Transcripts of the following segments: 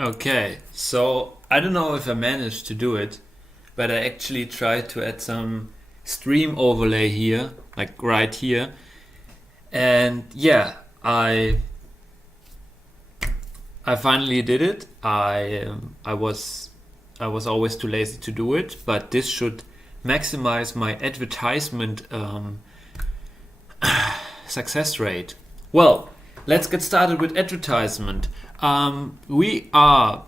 Okay, so I don't know if I managed to do it, but I actually tried to add some stream overlay here, like right here. And yeah, I finally did it. I was always too lazy to do it, but this should maximize my advertisement success rate. Well, let's get started with advertisement. We are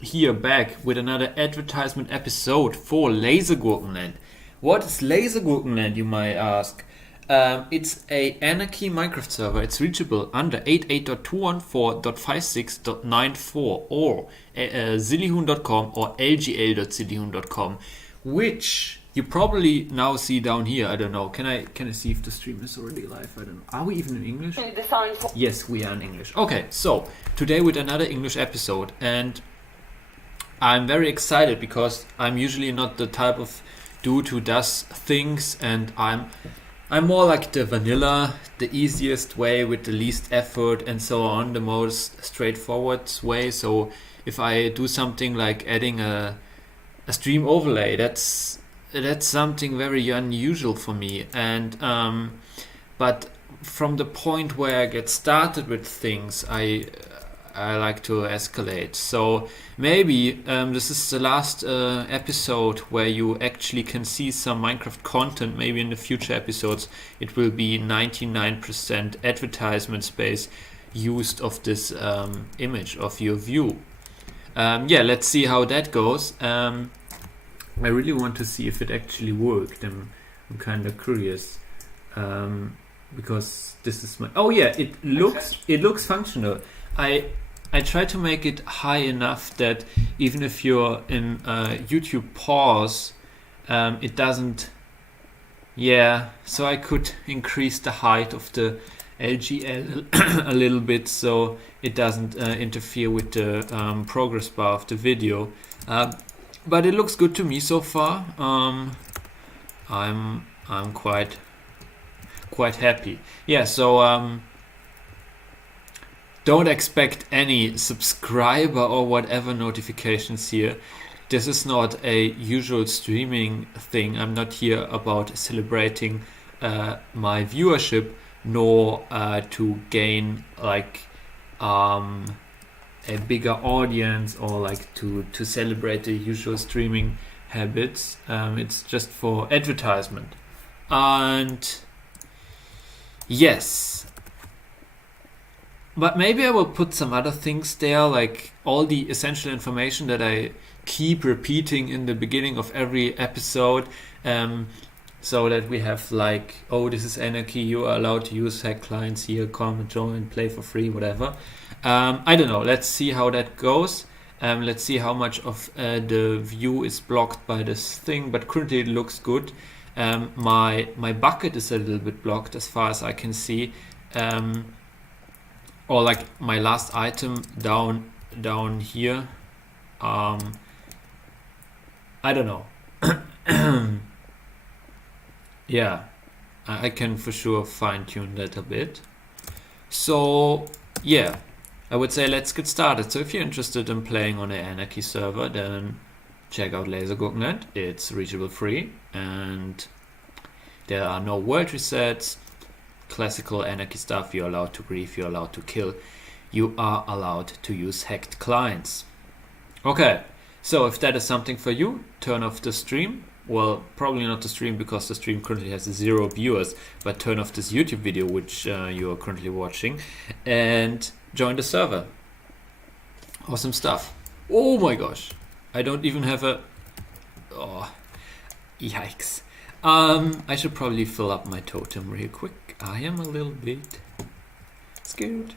here back with another advertisement episode for Lasergurkenland. What is Lasergurkenland, you might ask? It's a anarchy Minecraft server. It's reachable under 88.214.56.94 or zillyhoon.com or lgl.zillyhoon.com, which you probably now see down here. I don't know. Can I see if the stream is already live? I don't know. Are we even in English? Yes, we are in English. Okay, so today with another English episode, and I'm very excited because I'm usually not the type of dude who does things, and I'm more like the vanilla, the easiest way with the least effort and so on, the most straightforward way. So if I do something like adding a stream overlay, that's something very unusual for me. And but from the point where I get started with things, I like to escalate. So maybe this is the last episode where you actually can see some Minecraft content. Maybe in the future episodes it will be 99% advertisement space used of this image of your view. Yeah, let's see how that goes. I really want to see if it actually worked. I'm kind of curious because this is my... Oh yeah, it looks functional. I try to make it high enough that even if you're in YouTube pause, it doesn't... Yeah, so I could increase the height of the LGL a little bit so it doesn't interfere with the progress bar of the video. But it looks good to me so far. I'm quite happy. Yeah, so... don't expect any subscriber or whatever notifications here. This is not a usual streaming thing. I'm not here about celebrating my viewership, nor to gain like a bigger audience or like to celebrate the usual streaming habits. It's just for advertisement. And yes, but maybe I will put some other things there, like all the essential information that I keep repeating in the beginning of every episode, so that we have like, oh, this is anarchy, you are allowed to use hack clients here, come and join, play for free, whatever. I don't know, let's see how that goes. Let's see how much of the view is blocked by this thing, but currently it looks good. My bucket is a little bit blocked as far as I can see. Or like my last item down here. I don't know. Yeah, I can for sure fine tune that a bit. So yeah, I would say let's get started. So if you're interested in playing on an anarchy server, then check out Lasergurkenland. It's reachable free and there are no world resets. Classical anarchy stuff, you're allowed to grief, you're allowed to kill, you are allowed to use hacked clients. Okay, so if that is something for you, turn off the stream. Well, probably not the stream because the stream currently has 0 viewers, but turn off this YouTube video which you are currently watching and join the server. Awesome stuff. Oh my gosh, I don't even have a... Oh, yikes. I should probably fill up my totem real quick. I am a little bit scared.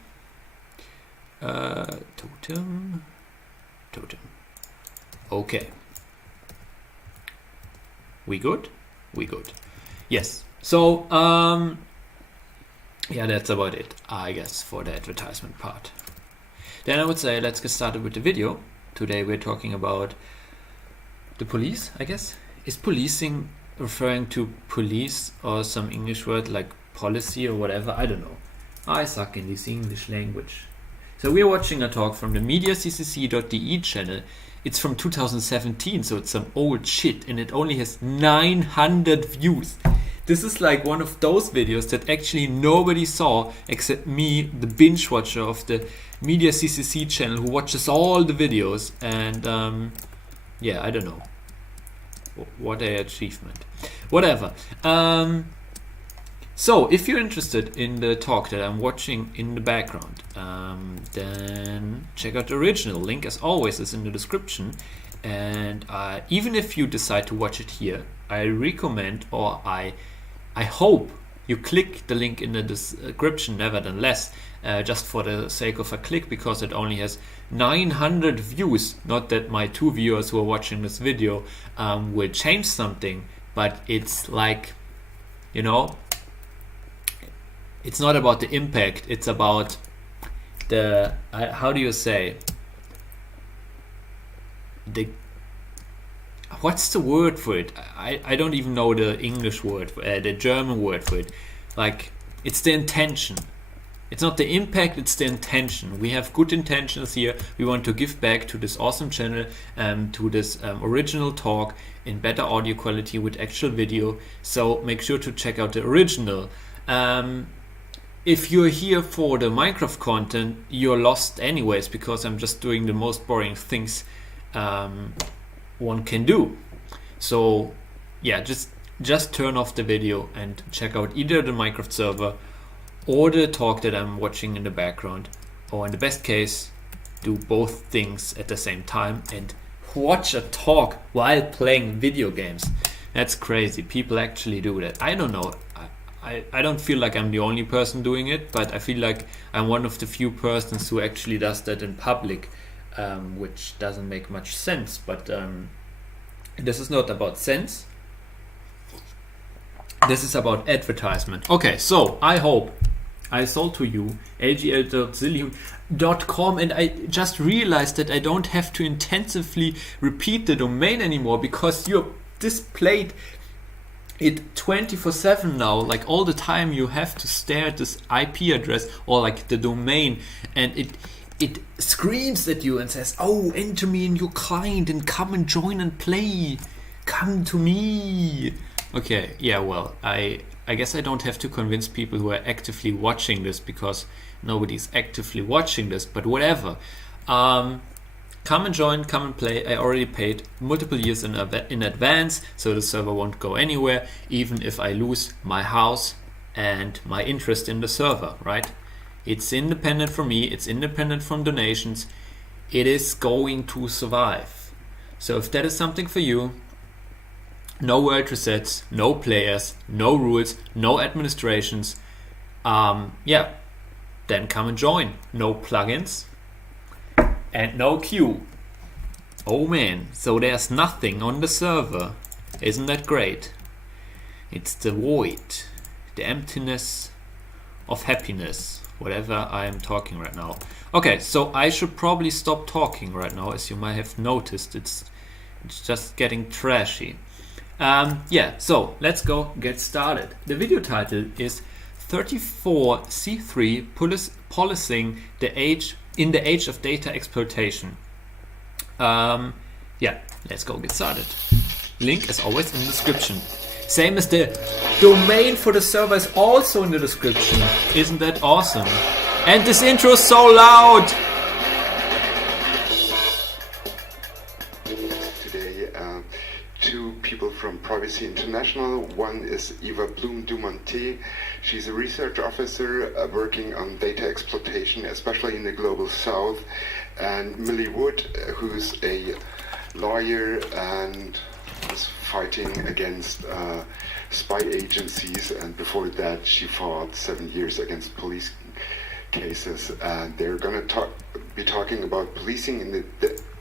Totem. Okay. We good? We good. Yes. So, yeah, that's about it, I guess, for the advertisement part. Then I would say let's get started with the video. Today we're talking about the police, I guess. Is policing referring to police or some English word like policy or whatever? I don't know. I suck in this English language. So we're watching a talk from the mediaccc.de channel. It's from 2017, so it's some old shit, and it only has 900 views. This is like one of those videos that actually nobody saw except me, the binge watcher of the mediaccc channel, who watches all the videos. And yeah, I don't know. What an achievement. Whatever. So, if you're interested in the talk that I'm watching in the background, then check out the original. Link, as always, is in the description. And even if you decide to watch it here, I recommend, or I hope you click the link in the description nevertheless, just for the sake of a click, because it only has 900 views. Not that my 2 viewers who are watching this video will change something, but it's like, you know, it's not about the impact, it's about the, how do you say, the, what's the word for it? I don't even know the English word, the German word for it. Like, it's the intention. It's not the impact, it's the intention. We have good intentions here. We want to give back to this awesome channel, to this original talk in better audio quality with actual video. So make sure to check out the original. If you're here for the Minecraft content, you're lost anyways, because I'm just doing the most boring things one can do. So yeah, just turn off the video and check out either the Minecraft server or the talk that I'm watching in the background, or in the best case, do both things at the same time and watch a talk while playing video games. That's crazy. People actually do that. I don't know. I don't feel like I'm the only person doing it, but I feel like I'm one of the few persons who actually does that in public, which doesn't make much sense. But this is not about sense. This is about advertisement. Okay, so I hope I sold to you lgl.zillion.com, and I just realized that I don't have to intensively repeat the domain anymore, because you're displayed it 24/7 now. Like, all the time you have to stare at this IP address or like the domain, and it screams at you and says, oh, enter me in your client and come and join and play. Come to me. Okay, yeah, well, I guess I don't have to convince people who are actively watching this, because nobody's actively watching this, but whatever. Come and join, come and play. I already paid multiple years in advance, so the server won't go anywhere, even if I lose my house and my interest in the server, right? It's independent from me, it's independent from donations. It is going to survive. So if that is something for you, no world resets, no players, no rules, no administrations, yeah, then come and join. No plugins and no queue. Oh man, so there's nothing on the server. Isn't that great? It's the void, the emptiness of happiness, whatever I am talking right now. Okay, so I should probably stop talking right now. As you might have noticed, it's just getting trashy. Yeah, so let's go get started. The video title is 34C3 Policing the Age in the Age of Data Exploitation. Yeah, let's go get started. Link, as always, in the description. Same as the domain for the server is also in the description. Isn't that awesome? And this intro is so loud! Today, two people from Privacy International. One is Eva Blum-Dumonté. She's a research officer working on data exploitation, especially in the global south. And Millie Wood, who's a lawyer and was fighting against spy agencies, and before that she fought 7 years against police cases. And they're going to be talking about policing in the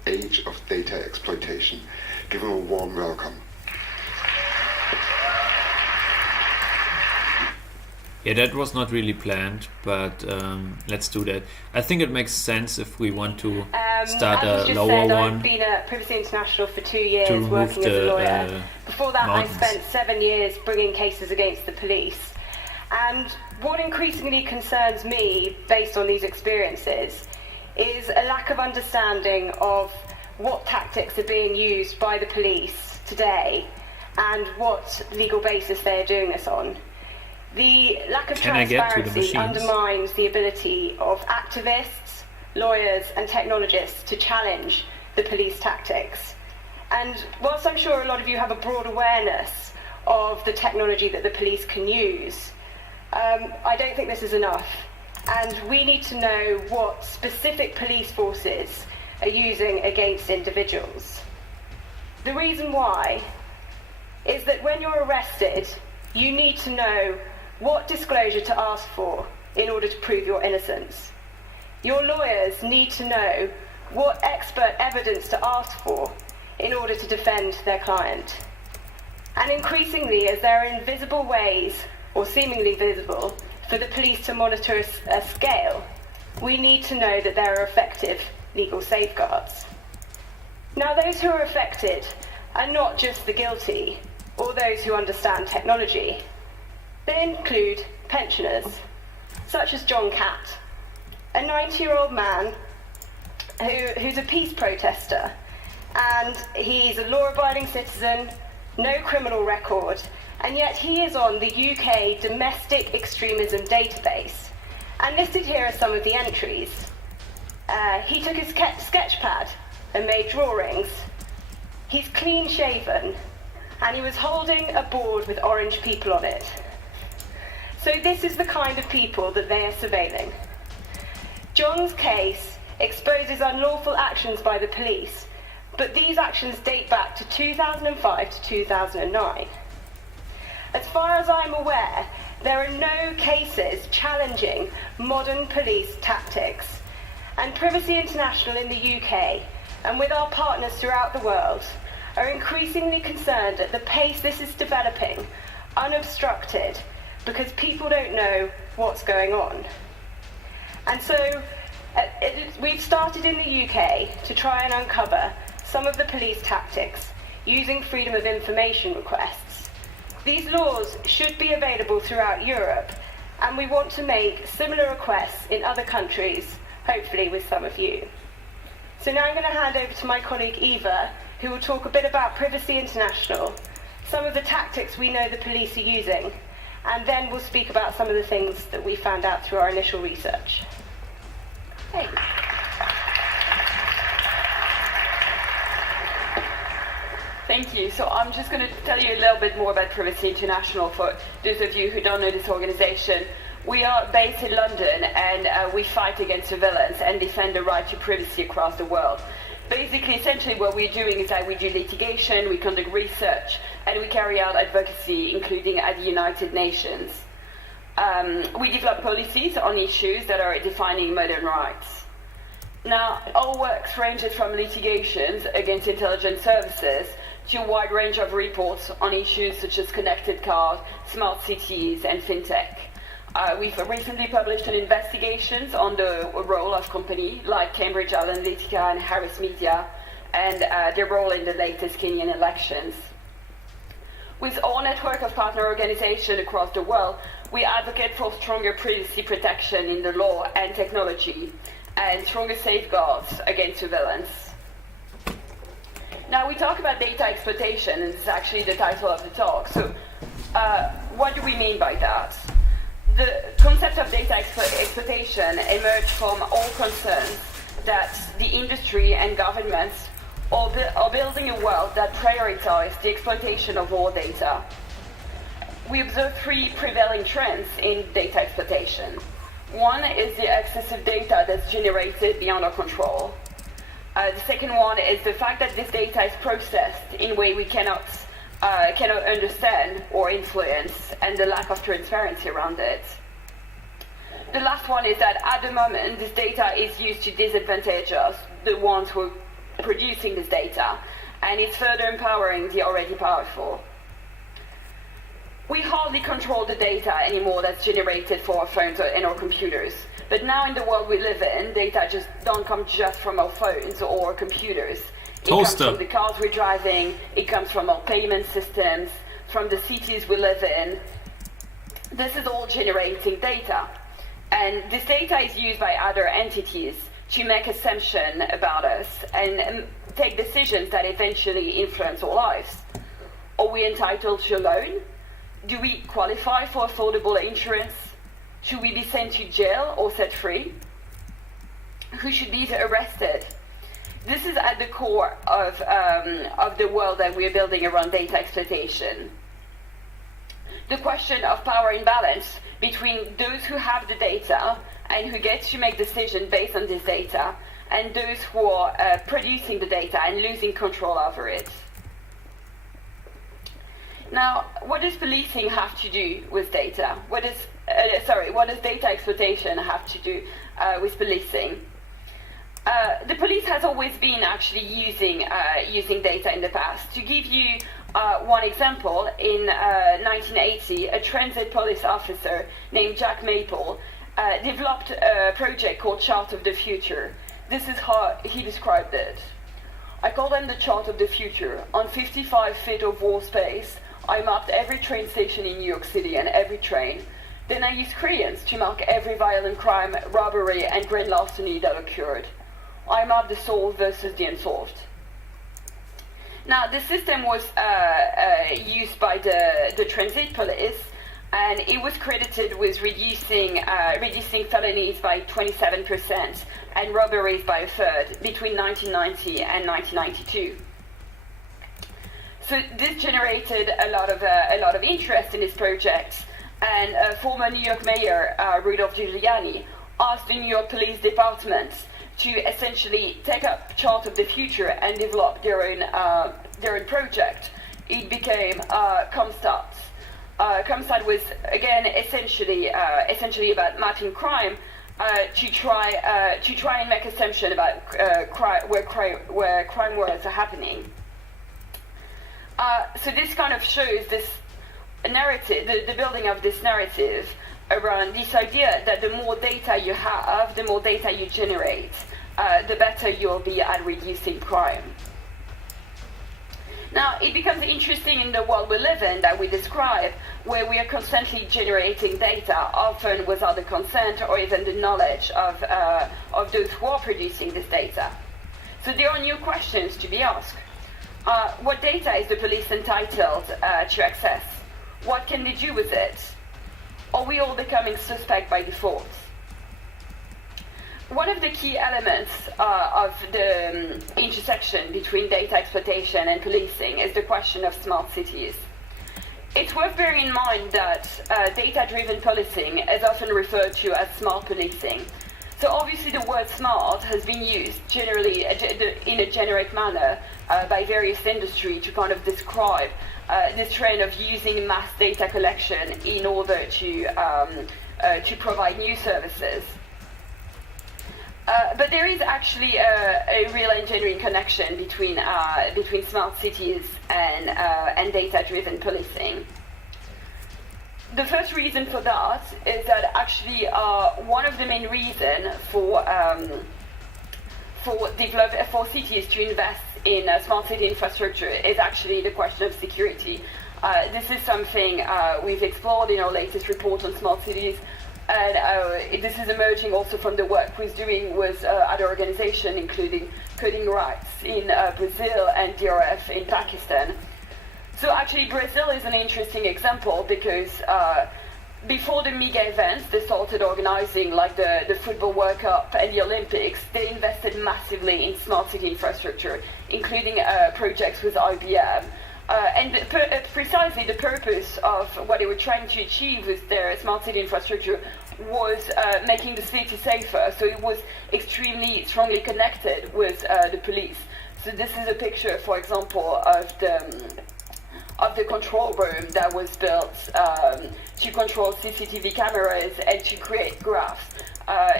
age of data exploitation. Give them a warm welcome. Yeah, that was not really planned, but let's do that. I think it makes sense if we want to start a lower one. I've been at Privacy International for 2 years working as a lawyer. Before that, mountains. I spent 7 years bringing cases against the police. And what increasingly concerns me, based on these experiences, is a lack of understanding of what tactics are being used by the police today and what legal basis they are doing this on. The lack of transparency undermines the ability of activists, lawyers and technologists to challenge the police tactics. And whilst I'm sure a lot of you have a broad awareness of the technology that the police can use, I don't think this is enough. And we need to know what specific police forces are using against individuals. The reason why is that when you're arrested, you need to know what disclosure to ask for in order to prove your innocence. Your lawyers need to know what expert evidence to ask for in order to defend their client. And increasingly, as there are invisible ways, or seemingly visible, for the police to monitor a scale, we need to know that there are effective legal safeguards. Now, those who are affected are not just the guilty or those who understand technology. They include pensioners, such as John Catt, a 90-year-old man who's a peace protester, and he's a law-abiding citizen, no criminal record, and yet he is on the UK Domestic Extremism Database. And listed here are some of the entries. He took his sketch pad and made drawings. He's clean-shaven, and he was holding a board with orange people on it. So this is the kind of people that they are surveilling. John's case exposes unlawful actions by the police, but these actions date back to 2005 to 2009. As far as I'm aware, there are no cases challenging modern police tactics, and Privacy International in the UK, and with our partners throughout the world, are increasingly concerned at the pace this is developing, unobstructed, because people don't know what's going on. And so we've started in the UK to try and uncover some of the police tactics using freedom of information requests. These laws should be available throughout Europe, and we want to make similar requests in other countries, hopefully with some of you. So now I'm going to hand over to my colleague Eva, who will talk a bit about Privacy International, some of the tactics we know the police are using, and then we'll speak about some of the things that we found out through our initial research. Hey. Thank you. So I'm just going to tell you a little bit more about Privacy International for those of you who don't know this organization. We are based in London, and we fight against surveillance and defend the right to privacy across the world. Basically, essentially what we're doing is that we do litigation, we conduct research, and we carry out advocacy, including at the United Nations. We develop policies on issues that are defining modern rights. Now, our work ranges from litigations against intelligence services to a wide range of reports on issues such as connected cars, smart cities, and fintech. We've recently published an investigation on the role of companies like Cambridge Analytica and Harris Media and their role in the latest Kenyan elections. With our network of partner organizations across the world, we advocate for stronger privacy protection in the law and technology and stronger safeguards against surveillance. Now we talk about data exploitation, and this is actually the title of the talk. So what do we mean by that? The concept of data exploitation emerged from all concerns that the industry and governments are building a world that prioritizes the exploitation of all data. We observe three prevailing trends in data exploitation. One is the excessive data that's generated beyond our control. The second one is the fact that this data is processed in a way we cannot understand or influence, and the lack of transparency around it. The last one is that at the moment, this data is used to disadvantage us, the ones who are producing this data, and it's further empowering the already powerful. We hardly control the data anymore that's generated for our phones and our computers. But now in the world we live in, data just don't come just from our phones or our computers. It comes from the cars we're driving, it comes from our payment systems, from the cities we live in. This is all generating data. And this data is used by other entities to make assumptions about us and take decisions that eventually influence our lives. Are we entitled to a loan? Do we qualify for affordable insurance? Should we be sent to jail or set free? Who should be arrested? This is at the core of the world that we're building around data exploitation. The question of power imbalance between those who have the data and who get to make decisions based on this data, and those who are producing the data and losing control over it. Now, what does policing have to do with data? What does data exploitation have to do with policing? The police has always been actually using data in the past. To give you one example, in 1980, a transit police officer named Jack Maple developed a project called Chart of the Future. This is how he described it. I call them the Chart of the Future. On 55 feet of wall space, I mapped every train station in New York City and every train. Then I used crayons to mark every violent crime, robbery, and grand larceny that occurred. I mapped the solved versus the unsolved. Now, the system was used by the transit police, and it was credited with reducing felonies by 27% and robberies by a third between 1990 and 1992. So this generated a lot of interest in this project, and former New York Mayor Rudolph Giuliani asked the New York Police Department to essentially take up Chart of the Future and develop their own project. It became ComStat. ComStat was again essentially about mapping crime to try and make assumption about where crime was happening. So this kind of shows this narrative, the building of this narrative around this idea that the more data you have, the more data you generate, the better you'll be at reducing crime. Now, it becomes interesting in the world we live in that we describe, where we are constantly generating data, often without the consent or even the knowledge of those who are producing this data. So there are new questions to be asked. What data is the police entitled to access? What can they do with it? Are we all becoming suspect by default? One of the key elements of the intersection between data exploitation and policing is the question of smart cities. It's worth bearing in mind that data-driven policing is often referred to as smart policing. So obviously the word smart has been used generally in a generic manner by various industries to kind of describe this trend of using mass data collection in order to provide new services. But there is actually a real engineering connection between smart cities and data-driven policing. The first reason for that is that actually one of the main reasons for cities to invest in smart city infrastructure is actually the question of security. This is something we've explored in our latest report on smart cities, and this is emerging also from the work we're doing with other organizations, including Coding Rights in Brazil and DRF in Pakistan. So actually Brazil is an interesting example because before the mega events they started organizing, like the Football World Cup and the Olympics, they invested massively in smart city infrastructure, including projects with IBM. And precisely the purpose of what they were trying to achieve with their smart city infrastructure was making the city safer, so it was extremely strongly connected with the police. So this is a picture, for example, of the control room that was built to control CCTV cameras and to create graphs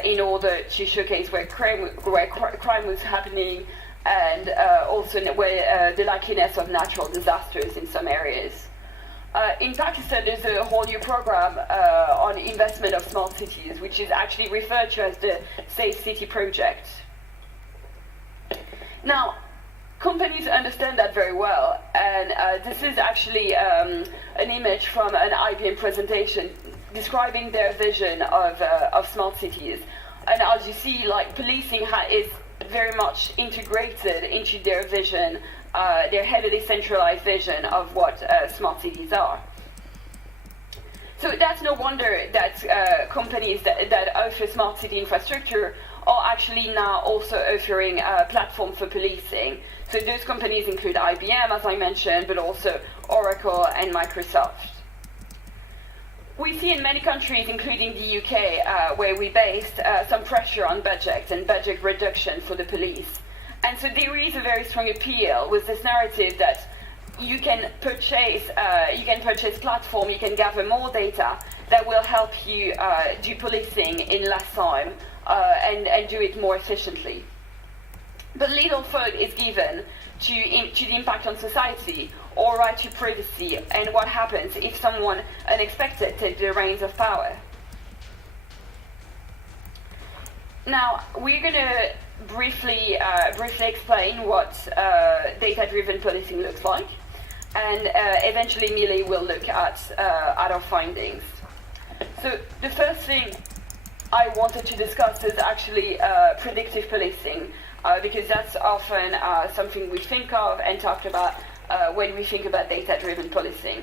in order to showcase where crime was happening, and also where the likeliness of natural disasters in some areas. In Pakistan, there's a whole new program on investment of smart cities, which is actually referred to as the Safe City Project. Now, companies understand that very well, and this is actually an image from an IBM presentation describing their vision of smart cities. And as you see, like policing is very much integrated into their vision, their heavily centralized vision of what smart cities are. So that's no wonder that companies that offer smart city infrastructure are actually now also offering a platform for policing. So those companies include IBM, as I mentioned, but also Oracle and Microsoft. We see in many countries, including the UK, where we based, some pressure on budget and budget reduction for the police. And so there is a very strong appeal with this narrative that you can purchase platform, you can gather more data that will help you do policing in less time and do it more efficiently. But little thought is given to the impact on society or right to privacy and what happens if someone unexpected takes the reins of power. Now, we're going to briefly explain what data-driven policing looks like, and eventually Millie will look at our findings. So the first thing I wanted to discuss is actually predictive policing, because that's often something we think of and talk about when we think about data-driven policing.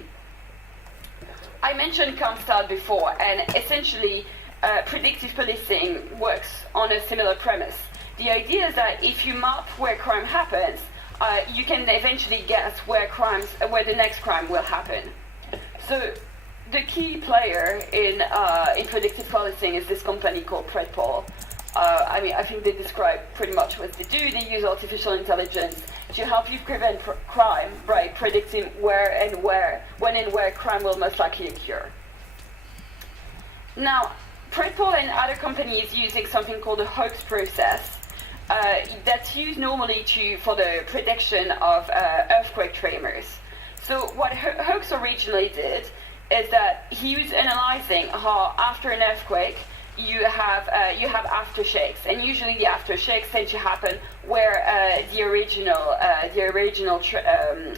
I mentioned CompStat before, and essentially predictive policing works on a similar premise. The idea is that if you map where crime happens, you can eventually guess where the next crime will happen. So the key player in predictive policing is this company called Predpol. I think they describe pretty much what they do. They use artificial intelligence to help you prevent crime by predicting when and where crime will most likely occur. Now, Predpol and other companies using something called a hoax process that's used normally for the prediction of earthquake tremors. So what hoax originally did is that he was analyzing how after an earthquake you have aftershakes, and usually the aftershakes tend to happen where the original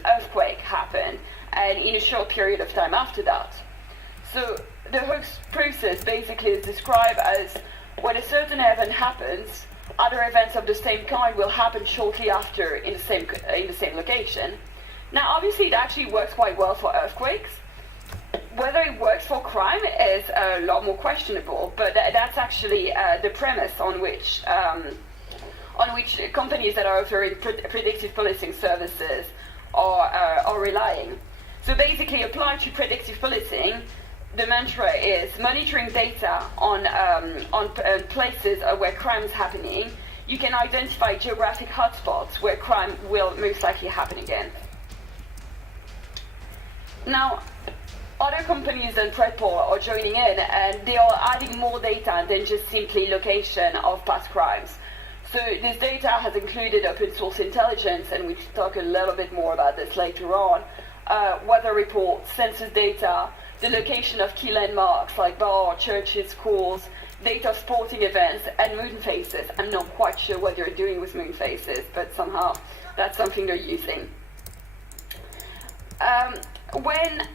earthquake happened, and in a short period of time after that. So the hoax process basically is described as when a certain event happens, other events of the same kind will happen shortly after in the same location. Now, obviously, it actually works quite well for earthquakes. Whether it works for crime is a lot more questionable, but that's actually the premise on which companies that are offering predictive policing services are relying. So basically, applied to predictive policing, the mantra is monitoring data on places where crime is happening. You can identify geographic hotspots where crime will most likely happen again. Now, other companies than Predpol are joining in, and they are adding more data than just simply location of past crimes. So this data has included open source intelligence, and we'll talk a little bit more about this later on, weather reports, census data, the location of key landmarks like bars, churches, schools, data of sporting events, and moon phases. I'm not quite sure what they're doing with moon phases, but somehow that's something they're using. When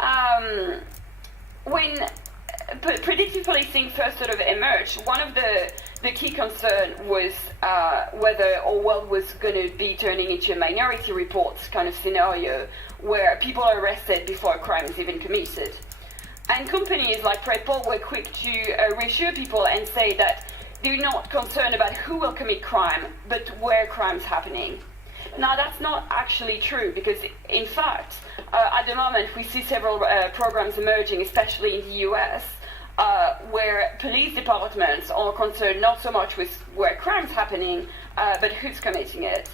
predictive policing first sort of emerged, one of the key concern was whether our world was going to be turning into a minority report kind of scenario where people are arrested before a crime is even committed. And companies like Predpol were quick to reassure people and say that they're not concerned about who will commit crime, but where crime's happening. Now, that's not actually true, because in fact, at the moment we see several programs emerging, especially in the US, where police departments are concerned not so much with where crime's happening, but who's committing it.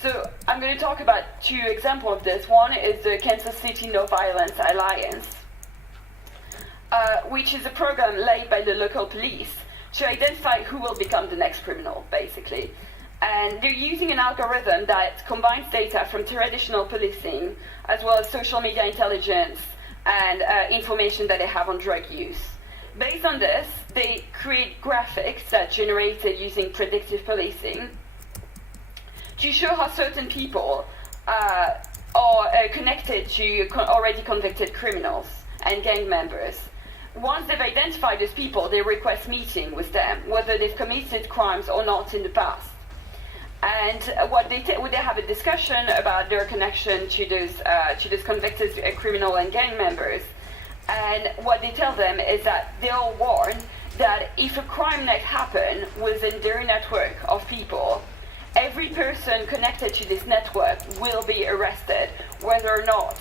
So I'm going to talk about two examples of this. One is the Kansas City No Violence Alliance, which is a program led by the local police to identify who will become the next criminal, basically. And they're using an algorithm that combines data from traditional policing, as well as social media intelligence and information that they have on drug use. Based on this, they create graphics that are generated using predictive policing to show how certain people are connected to already convicted criminals and gang members. once they've identified those people, they request meeting with them, whether they've committed crimes or not in the past. And would they have a discussion about their connection to those convicted criminal and gang members. And what they tell them is that they'll warn that if a crime might happen within their network of people, every person connected to this network will be arrested, whether or not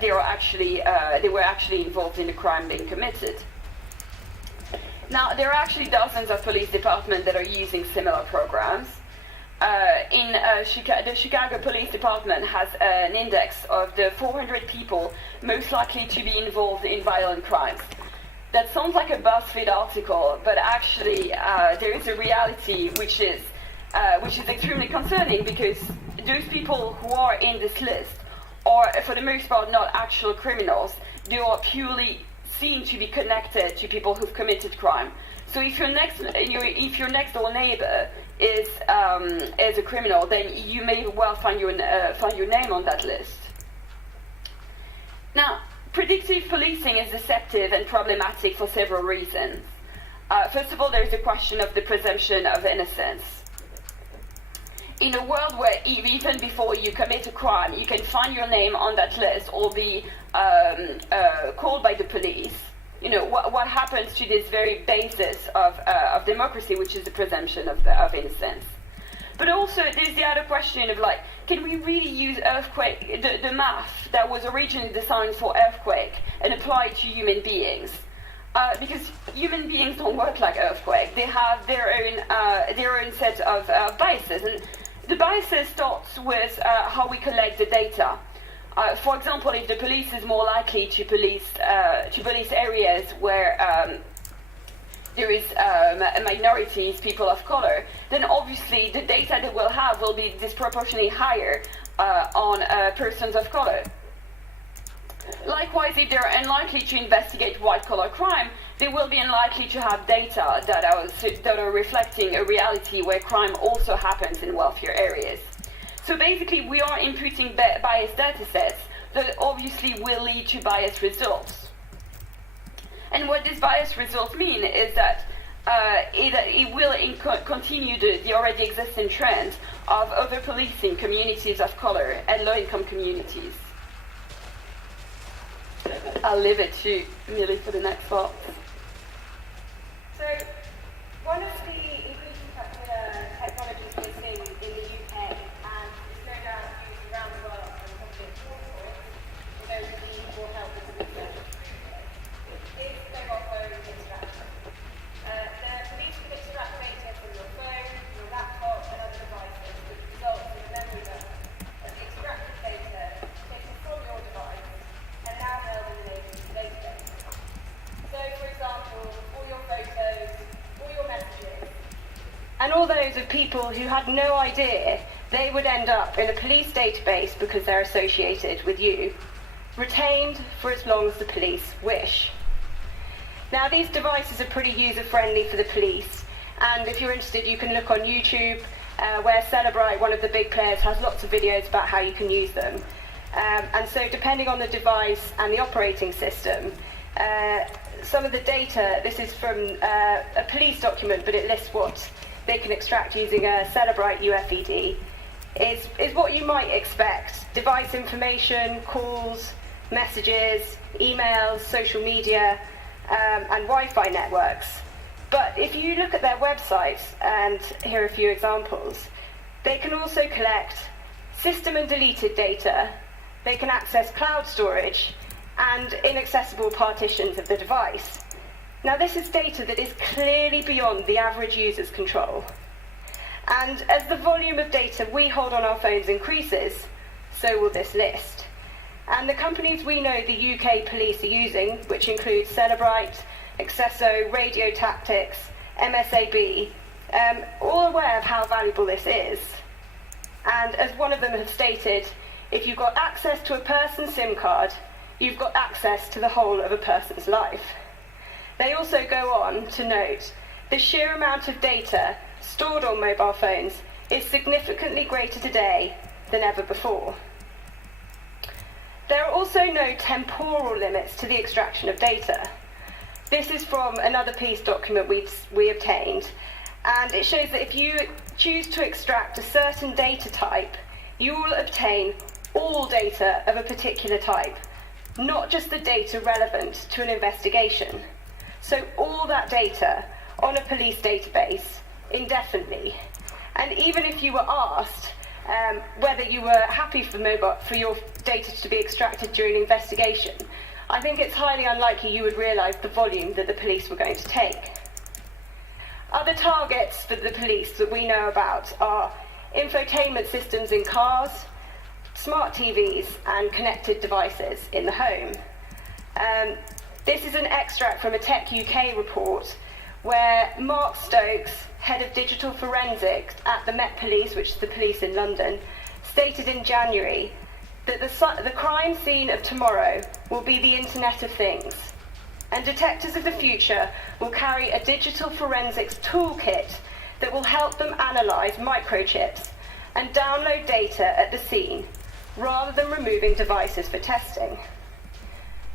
they were actually involved in the crime being committed. Now, there are actually dozens of police departments that are using similar programs. The Chicago Police Department has an index of the 400 people most likely to be involved in violent crimes. That sounds like a BuzzFeed article, but actually there is a reality which is extremely concerning, because those people who are in this list are, for the most part, not actual criminals. They are purely seen to be connected to people who've committed crime. So if your next door neighbor is a criminal, then you may well find your name on that list. Now, predictive policing is deceptive and problematic for several reasons. First of all, there is the question of the presumption of innocence. In a world where even before you commit a crime, you can find your name on that list or be called by the police, you know, what happens to this very basis of democracy, which is the presumption of innocence. But also, there's the other question of, like, can we really use earthquake, the math that was originally designed for earthquake, and apply it to human beings? Because human beings don't work like earthquake. They have their own set of biases, and the biases starts with how we collect the data. For example, if the police is more likely to police areas where there is minorities, people of color, then obviously the data they will have will be disproportionately higher on persons of color. Likewise, if they're unlikely to investigate white-collar crime, they will be unlikely to have data that are reflecting a reality where crime also happens in wealthier areas. So basically, we are inputting biased data sets that obviously will lead to biased results. And what these biased results mean is that it will continue the already existing trend of over-policing communities of color and low-income communities. I'll leave it to Millie for the next part. So, one of the increasing technologies we're seeing in the UK, and it's no doubt used around the world and probably for those of you who will help with the research, is mobile phone extraction. The police can extract data from your phone, your laptop, and other devices, which results in a memory dump of the extracted data taken from your device and now held in the nation's database. So, for example, all your photos, all your messages, and all those of people who had no idea they would end up in a police database because they're associated with you, retained for as long as the police wish. Now, these devices are pretty user-friendly for the police, and if you're interested, you can look on YouTube, where Celebrite, one of the big players, has lots of videos about how you can use them. And so, depending on the device and the operating system, some of the data, this is from a police document, but it lists what they can extract using a Celebrite UFED, is what you might expect. Device information, calls, messages, emails, social media, and Wi-Fi networks. But if you look at their website, and here are a few examples, they can also collect system and deleted data, they can access cloud storage, and inaccessible partitions of the device. Now, this is data that is clearly beyond the average user's control. And as the volume of data we hold on our phones increases, so will this list. And the companies we know the UK police are using, which include Celebrite, Accesso, Radio Tactics, MSAB, all aware of how valuable this is. And as one of them have stated, if you've got access to a person's SIM card, you've got access to the whole of a person's life. They also go on to note the sheer amount of data stored on mobile phones is significantly greater today than ever before. There are also no temporal limits to the extraction of data. this is from another police document we obtained, and it shows that if you choose to extract a certain data type, you will obtain all data of a particular type, not just the data relevant to an investigation. So all that data on a police database indefinitely. And even if you were asked whether you were happy for your data to be extracted during an investigation, I think it's highly unlikely you would realise the volume that the police were going to take. Other targets for the police that we know about are infotainment systems in cars, smart TVs and connected devices in the home. This is an extract from a Tech UK report where Mark Stokes, head of digital forensics at the Met Police, which is the police in London, stated in January that the crime scene of tomorrow will be the Internet of Things, and detectives of the future will carry a digital forensics toolkit that will help them analyse microchips and download data at the scene, rather than removing devices for testing.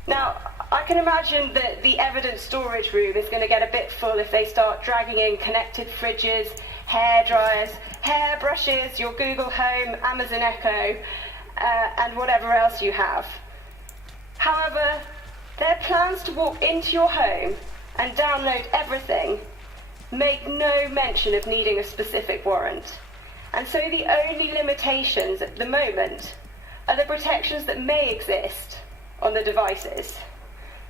Now, I can imagine that the evidence storage room is going to get a bit full if they start dragging in connected fridges, hair dryers, hairbrushes, your Google Home, Amazon Echo, and whatever else you have. However, their plans to walk into your home and download everything make no mention of needing a specific warrant. And so the only limitations at the moment are the protections that may exist on the devices.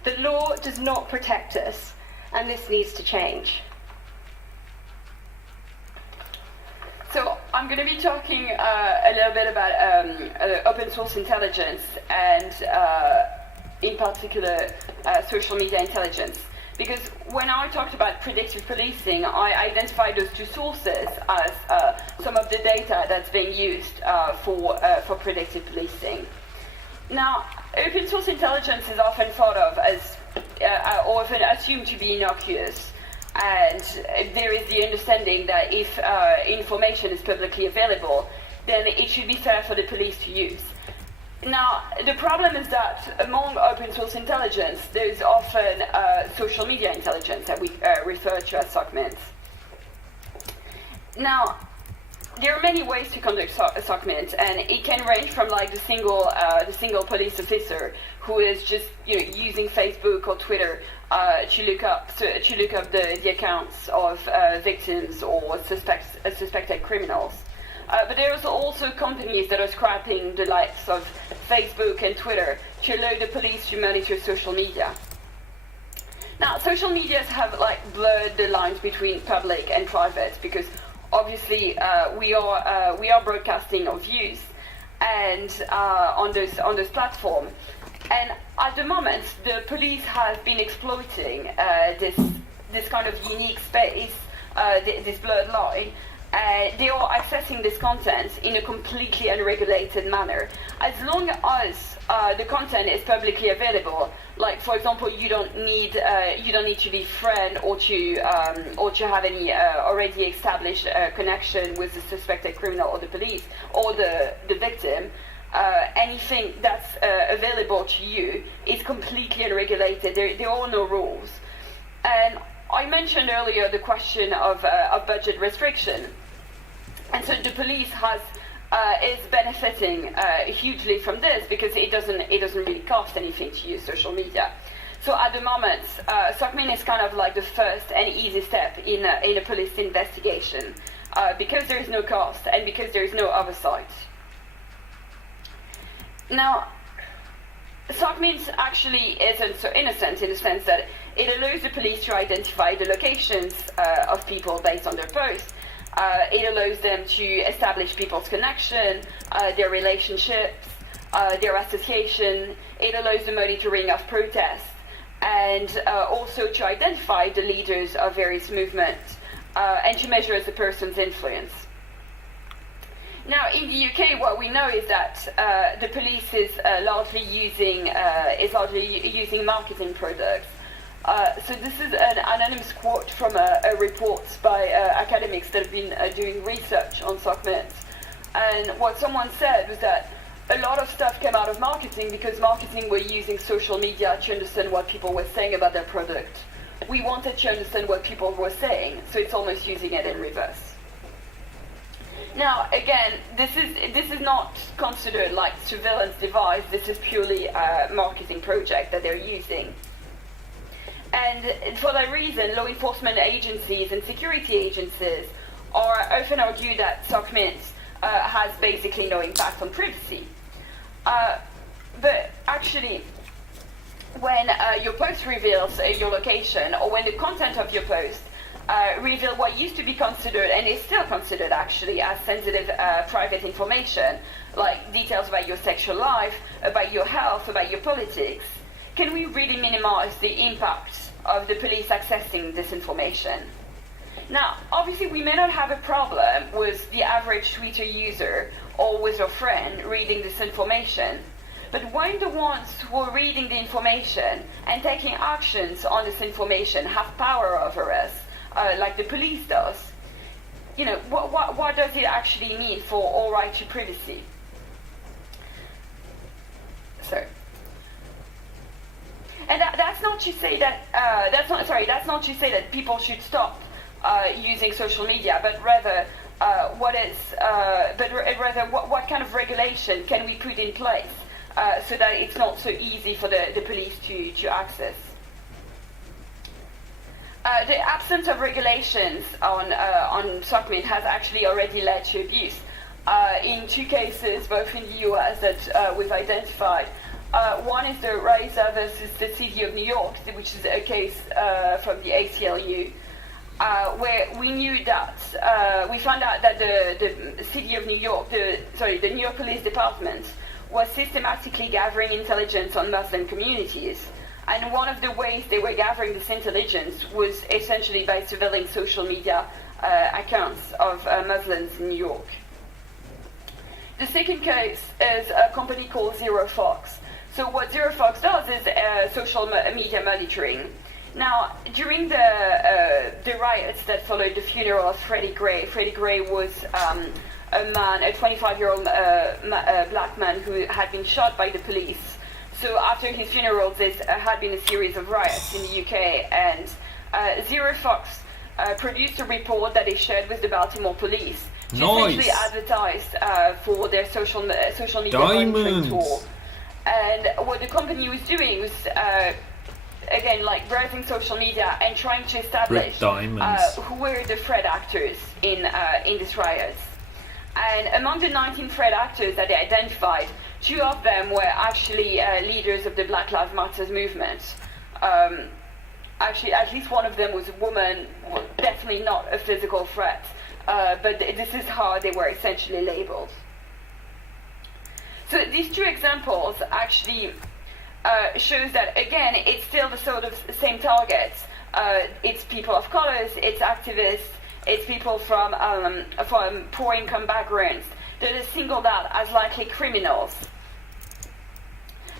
The law does not protect us, and this needs to change. So I'm going to be talking a little bit about open source intelligence and in particular social media intelligence. Because when I talked about predictive policing, I identified those two sources as some of the data that's being used for predictive policing. Now, open source intelligence is often thought of as, or often assumed to be innocuous. And there is the understanding that if information is publicly available, then it should be fair for the police to use. Now, the problem is that among open source intelligence, there's often social media intelligence that we refer to as SOCMINT. Now, there are many ways to conduct SOCMINT, and it can range from like the single police officer who is just using Facebook or Twitter to look up the accounts of victims or suspected criminals. But there's also companies that are scrapping the likes of Facebook and Twitter to allow the police to monitor social media. Now, social medias have blurred the lines between public and private because obviously we are broadcasting our views and on those platforms. And at the moment, the police have been exploiting this kind of unique space, this blurred line. They are accessing this content in a completely unregulated manner. As long as the content is publicly available, like for example, you don't need to be friend or to have any already established connection with the suspected criminal or the police or the victim. Anything that's available to you is completely unregulated. There are no rules. And I mentioned earlier the question of budget restriction, and so the police is benefiting hugely from this because it doesn't really cost anything to use social media. So at the moment, SOCMINT is kind of like the first and easy step in a police investigation because there is no cost and because there is no oversight. Now, SOCMINT actually isn't so innocent in the sense that it allows the police to identify the locations of people based on their posts. It allows them to establish people's connection, their relationships, their association. It allows the monitoring of protests and also to identify the leaders of various movements and to measure the person's influence. Now, in the UK, what we know is that the police is largely using marketing products. So this is an anonymous quote from a report by academics that have been doing research on SOCMINT. And what someone said was that a lot of stuff came out of marketing because marketing were using social media to understand what people were saying about their product we wanted to understand what people were saying, so it's almost using it in reverse. Now, again, this is not considered like surveillance device. This is purely a marketing project that they're using. And for that reason, law enforcement agencies and security agencies are often argue that SOCMINT has basically no impact on privacy. But actually, when your post reveals your location, or when the content of your post reveal what used to be considered, and is still considered actually, as sensitive private information, like details about your sexual life, about your health, about your politics, can we really minimize the impact of the police accessing this information? Now, obviously, we may not have a problem with the average Twitter user or with your friend reading this information, but when the ones who are reading the information and taking actions on this information have power over us, like the police does, you know, what does it actually mean for our right to privacy? So, and that's not to say that that's not to say that people should stop using social media, but rather what kind of regulation can we put in place so that it's not so easy for the police to access. The absence of regulations on SOCMINT has actually already led to abuse. In two cases, both in the US, that we've identified. One is the Raisa versus the City of New York, which is a case from the ACLU, where we knew that we found out that the City of New York, the New York Police Department, was systematically gathering intelligence on Muslim communities. And one of the ways they were gathering this intelligence was essentially by surveilling social media accounts of Muslims in New York. The second case is a company called Zero Fox. So what Zero Fox does is social media monitoring. Now, during the riots that followed the funeral of Freddie Gray was a 25-year-old black man who had been shot by the police. So after his funeral, there had been a series of riots in the UK, and Zero Fox produced a report that they shared with the Baltimore police to essentially advertise for their social media monitoring tool. And what the company was doing was, again, like browsing social media and trying to establish who were the threat actors in these riots. And among the 19 threat actors that they identified, 2 of them were actually leaders of the Black Lives Matter movement. Actually, at least one of them was a woman, definitely not a physical threat, but this is how they were essentially labeled. So these 2 examples actually shows that, again, it's still the sort of same targets. It's people of colors, it's activists, it's people from poor income backgrounds that are singled out as likely criminals.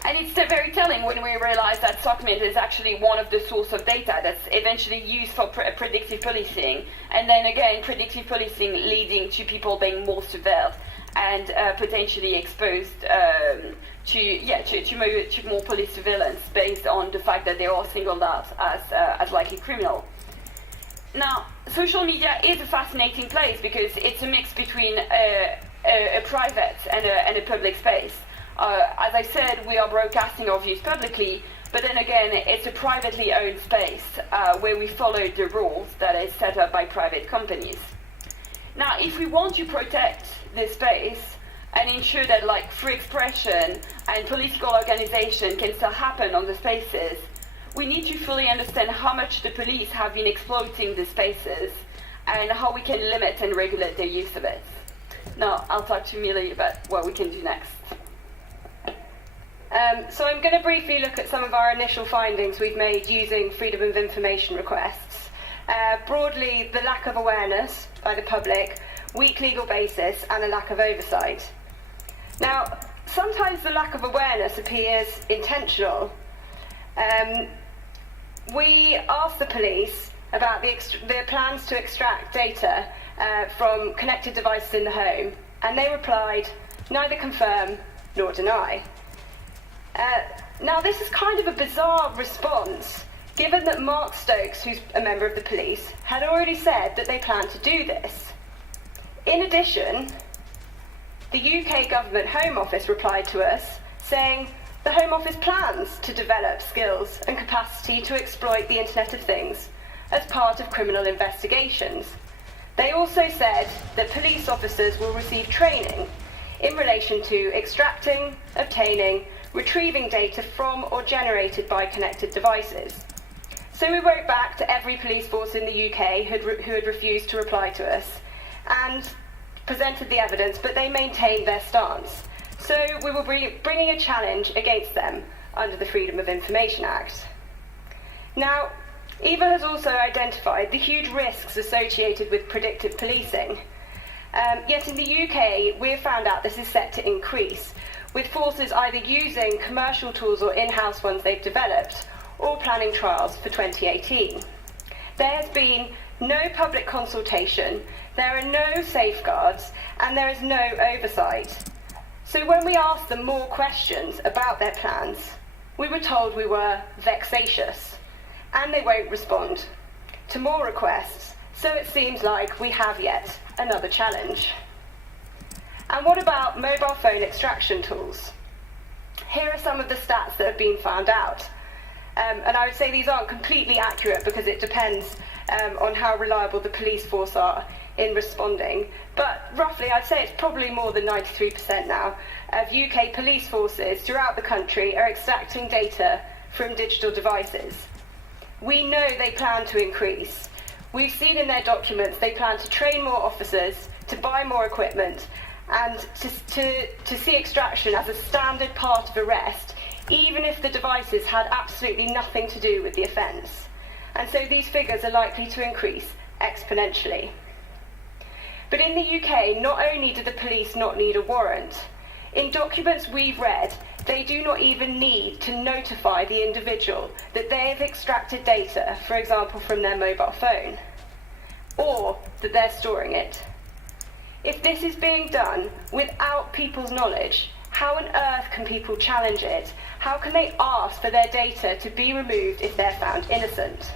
And it's very telling when we realize that SOCMINT is actually one of the source of data that's eventually used for predictive policing, and then again, predictive policing leading to people being more surveilled and potentially exposed to more police surveillance based on the fact that they are singled out as likely criminal. Now, social media is a fascinating place because it's a mix between a private and a public space. As I said, we are broadcasting our views publicly, but then again, it's a privately owned space where we follow the rules that is set up by private companies. Now, if we want to protect this space and ensure that like free expression and political organization can still happen on the spaces, we need to fully understand how much the police have been exploiting the spaces and how we can limit and regulate their use of it. Now, I'll talk to Millie about what we can do next. So I'm going to briefly look at some of our initial findings we've made using freedom of information requests. Broadly, the lack of awareness by the public, weak legal basis, and a lack of oversight. Now, sometimes the lack of awareness appears intentional. We asked the police about the plans to extract data from connected devices in the home, and they replied, neither confirm nor deny. Now, this is kind of a bizarre response, given that Mark Stokes, who's a member of the police, had already said that they plan to do this. In addition, the UK Government Home Office replied to us saying the Home Office plans to develop skills and capacity to exploit the Internet of Things as part of criminal investigations. They also said that police officers will receive training in relation to extracting, obtaining, retrieving data from or generated by connected devices. So we wrote back to every police force in the UK who had refused to reply to us and presented the evidence, but they maintained their stance. So we were bringing a challenge against them under the Freedom of Information Act. Now, Eva has also identified the huge risks associated with predictive policing. Yet in the UK, we have found out this is set to increase, with forces either using commercial tools or in-house ones they've developed, or planning trials for 2018. There has been no public consultation, there are no safeguards, and there is no oversight. So when we asked them more questions about their plans, we were told we were vexatious, and they won't respond to more requests, so it seems like we have yet another challenge. And what about mobile phone extraction tools? Here are some of the stats that have been found out. And I would say these aren't completely accurate because it depends on how reliable the police force are in responding. But roughly, I'd say it's probably more than 93% now of UK police forces throughout the country are extracting data from digital devices. We know they plan to increase. We've seen in their documents they plan to train more officers, to buy more equipment, and to see extraction as a standard part of arrest, even if the devices had absolutely nothing to do with the offence. And so these figures are likely to increase exponentially. But in the UK, not only do the police not need a warrant, in documents we've read, they do not even need to notify the individual that they have extracted data, for example, from their mobile phone, or that they're storing it. If this is being done without people's knowledge, how on earth can people challenge it? How can they ask for their data to be removed if they're found innocent?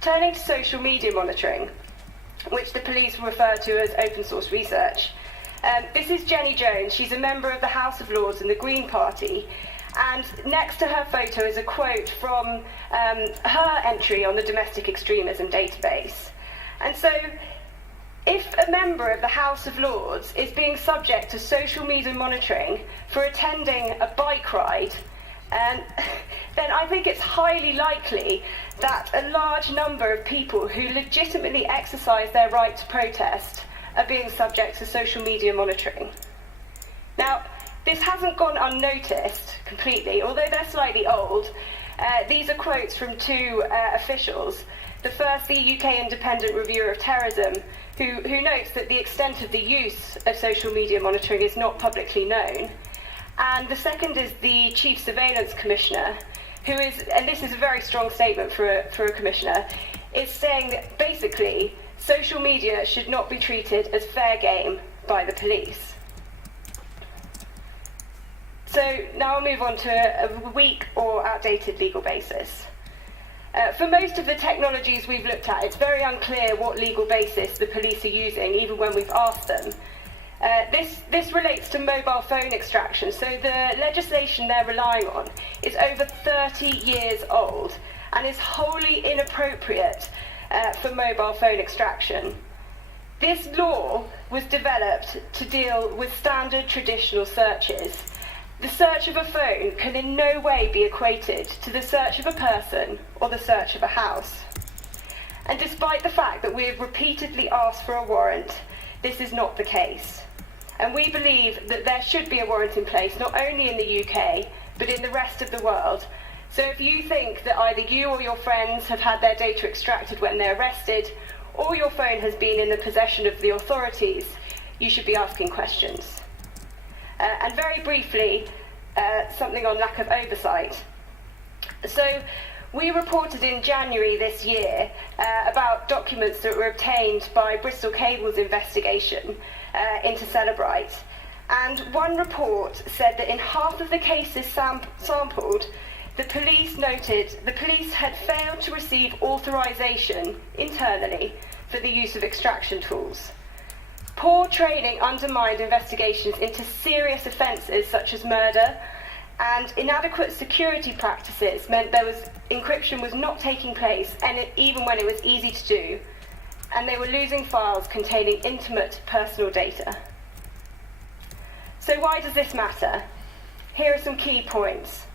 Turning to social media monitoring, which the police refer to as open source research. This is Jenny Jones. She's a member of the House of Lords in the Green Party, and next to her photo is a quote from her entry on the domestic extremism database. And so, if a member of the House of Lords is being subject to social media monitoring for attending a bike ride, then I think it's highly likely that a large number of people who legitimately exercise their right to protest are being subject to social media monitoring. Now, this hasn't gone unnoticed completely, although they're slightly old. These are quotes from two officials. The first, the UK Independent Reviewer of Terrorism, who notes that the extent of the use of social media monitoring is not publicly known. And the second is the Chief Surveillance Commissioner, who is, and this is a very strong statement for a commissioner, is saying that basically social media should not be treated as fair game by the police. So now I'll move on to a weak or outdated legal basis. For most of the technologies we've looked at, it's very unclear what legal basis the police are using, even when we've asked them. This relates to mobile phone extraction. So the legislation they're relying on is over 30 years old and is wholly inappropriate for mobile phone extraction. This law was developed to deal with standard traditional searches. The search of a phone can in no way be equated to the search of a person or the search of a house. And despite the fact that we have repeatedly asked for a warrant, this is not the case. And we believe that there should be a warrant in place, not only in the UK, but in the rest of the world. So if you think that either you or your friends have had their data extracted when they're arrested, or your phone has been in the possession of the authorities, you should be asking questions. And very briefly, something on lack of oversight. So we reported in January this year about documents that were obtained by Bristol Cable's investigation into Celebrite. And one report said that in half of the cases sampled, the police noted the police had failed to receive authorization internally for the use of extraction tools. Poor training undermined investigations into serious offences such as murder, and inadequate security practices meant encryption was not taking place, and even when it was easy to do, and they were losing files containing intimate personal data. So why does this matter? Here are some key points.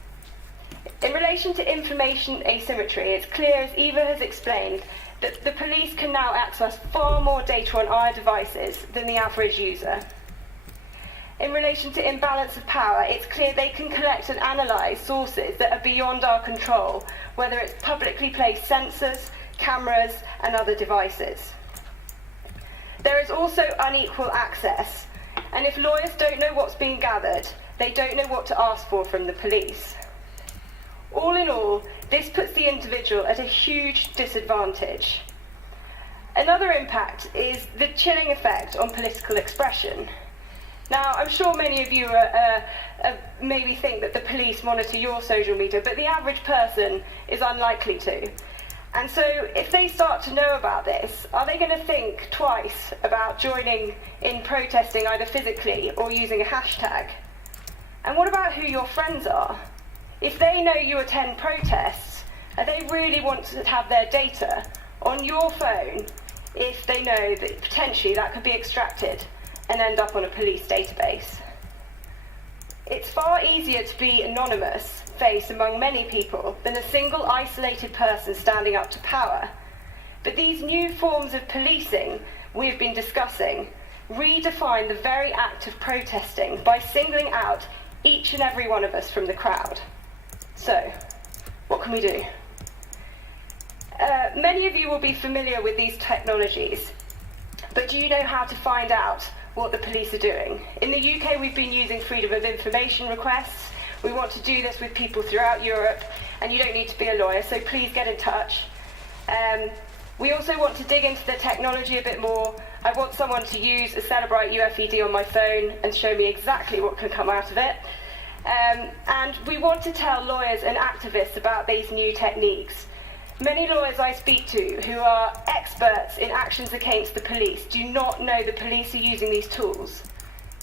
In relation to information asymmetry, it's clear, as Eva has explained, that the police can now access far more data on our devices than the average user. In relation to imbalance of power, it's clear they can collect and analyse sources that are beyond our control, whether it's publicly placed sensors, cameras, and other devices. There is also unequal access, and if lawyers don't know what's being gathered, they don't know what to ask for from the police. All in all, this puts the individual at a huge disadvantage. Another impact is the chilling effect on political expression. Now, I'm sure many of you maybe think that the police monitor your social media, but the average person is unlikely to. And so if they start to know about this, are they going to think twice about joining in protesting either physically or using a hashtag? And what about who your friends are? If they know you attend protests, and they really want to have their data on your phone, if they know that potentially that could be extracted and end up on a police database. It's far easier to be anonymous face among many people than a single isolated person standing up to power. But these new forms of policing we've been discussing redefine the very act of protesting by singling out each and every one of us from the crowd. So, what can we do? Many of you will be familiar with these technologies, but do you know how to find out what the police are doing? In the UK, we've been using freedom of information requests. We want to do this with people throughout Europe, and you don't need to be a lawyer, so please get in touch. We also want to dig into the technology a bit more. I want someone to use a Celebrite UFED on my phone and show me exactly what can come out of it. And we want to tell lawyers and activists about these new techniques. Many lawyers I speak to who are experts in actions against the police do not know the police are using these tools.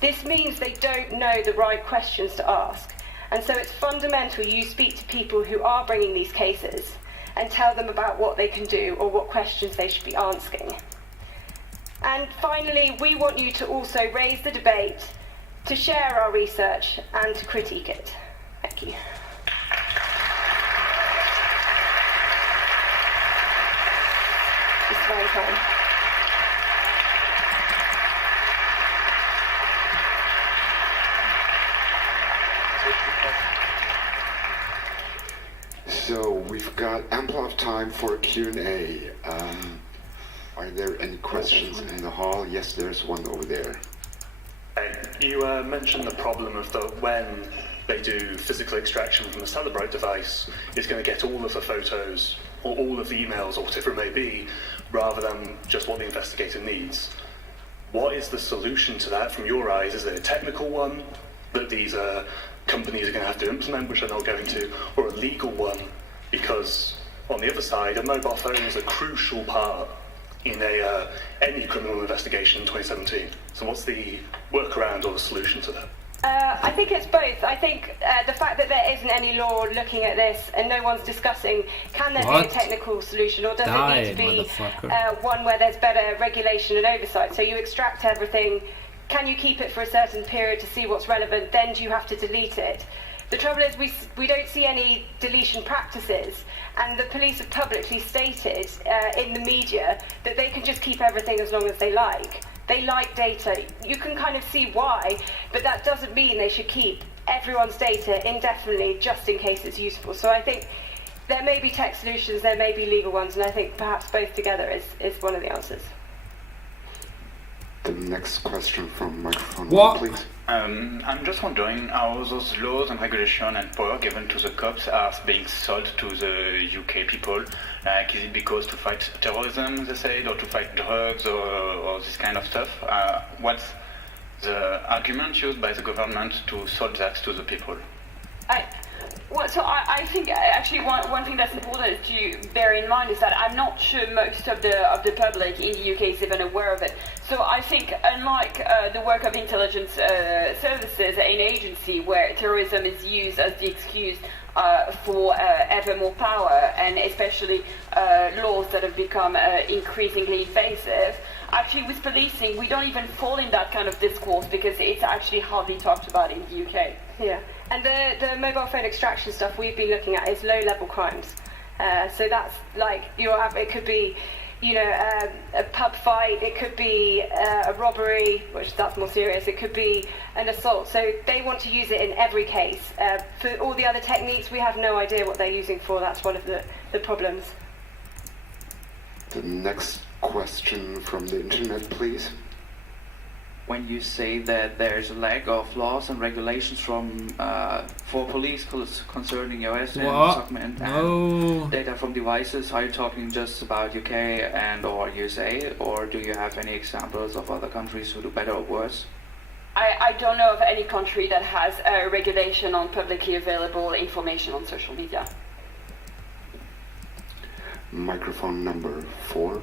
This means they don't know the right questions to ask. And so it's fundamental you speak to people who are bringing these cases and tell them about what they can do or what questions they should be asking. And finally, we want you to also raise the debate, to share our research and to critique it. Thank you. It's my time. So we've got ample of time for Q&A. Are there any questions in the hall? Yes, there's one over there. You mentioned the problem of when they do physical extraction from a Celebrite device, it's going to get all of the photos or all of the emails or whatever it may be, rather than just what the investigator needs. What is the solution to that from your eyes? Is it a technical one that these companies are going to have to implement, which they're not going to, or a legal one? Because on the other side, a mobile phone is a crucial part in any criminal investigation in 2017. So what's the workaround or the solution to that? I think it's both. I think the fact that there isn't any law looking at this and no one's discussing, can there be a technical solution, or does it need to be one where there's better regulation and oversight? So you extract everything, can you keep it for a certain period to see what's relevant, then do you have to delete it? The trouble is we don't see any deletion practices, and the police have publicly stated in the media that they can just keep everything as long as they like. They like data. You can kind of see why, but that doesn't mean they should keep everyone's data indefinitely just in case it's useful. So I think there may be tech solutions, there may be legal ones, and I think perhaps both together is one of the answers. The next question from microphone one, please. I'm just wondering how those laws and regulation and power given to the cops are being sold to the UK people. Like, is it because to fight terrorism, they said, or to fight drugs, or this kind of stuff? What's the argument used by the government to sold that to the people? Well, so I think actually one thing that's important to bear in mind is that I'm not sure most of the public in the UK is even aware of it. So I think unlike the work of intelligence services in agency where terrorism is used as the excuse for ever more power and especially laws that have become increasingly invasive, actually with policing we don't even fall in that kind of discourse because it's actually hardly talked about in the UK. Yeah. And the mobile phone extraction stuff we've been looking at is low-level crimes. So that's like it could be, a pub fight. It could be a robbery, which that's more serious. It could be an assault. So they want to use it in every case. For all the other techniques, we have no idea what they're using for. That's one of the problems. The next question from the internet, please. When you say that there's a lack of laws and regulations for police concerning iOS and data from devices, are you talking just about UK and or USA, or do you have any examples of other countries who do better or worse? I don't know of any country that has a regulation on publicly available information on social media. Microphone number 4.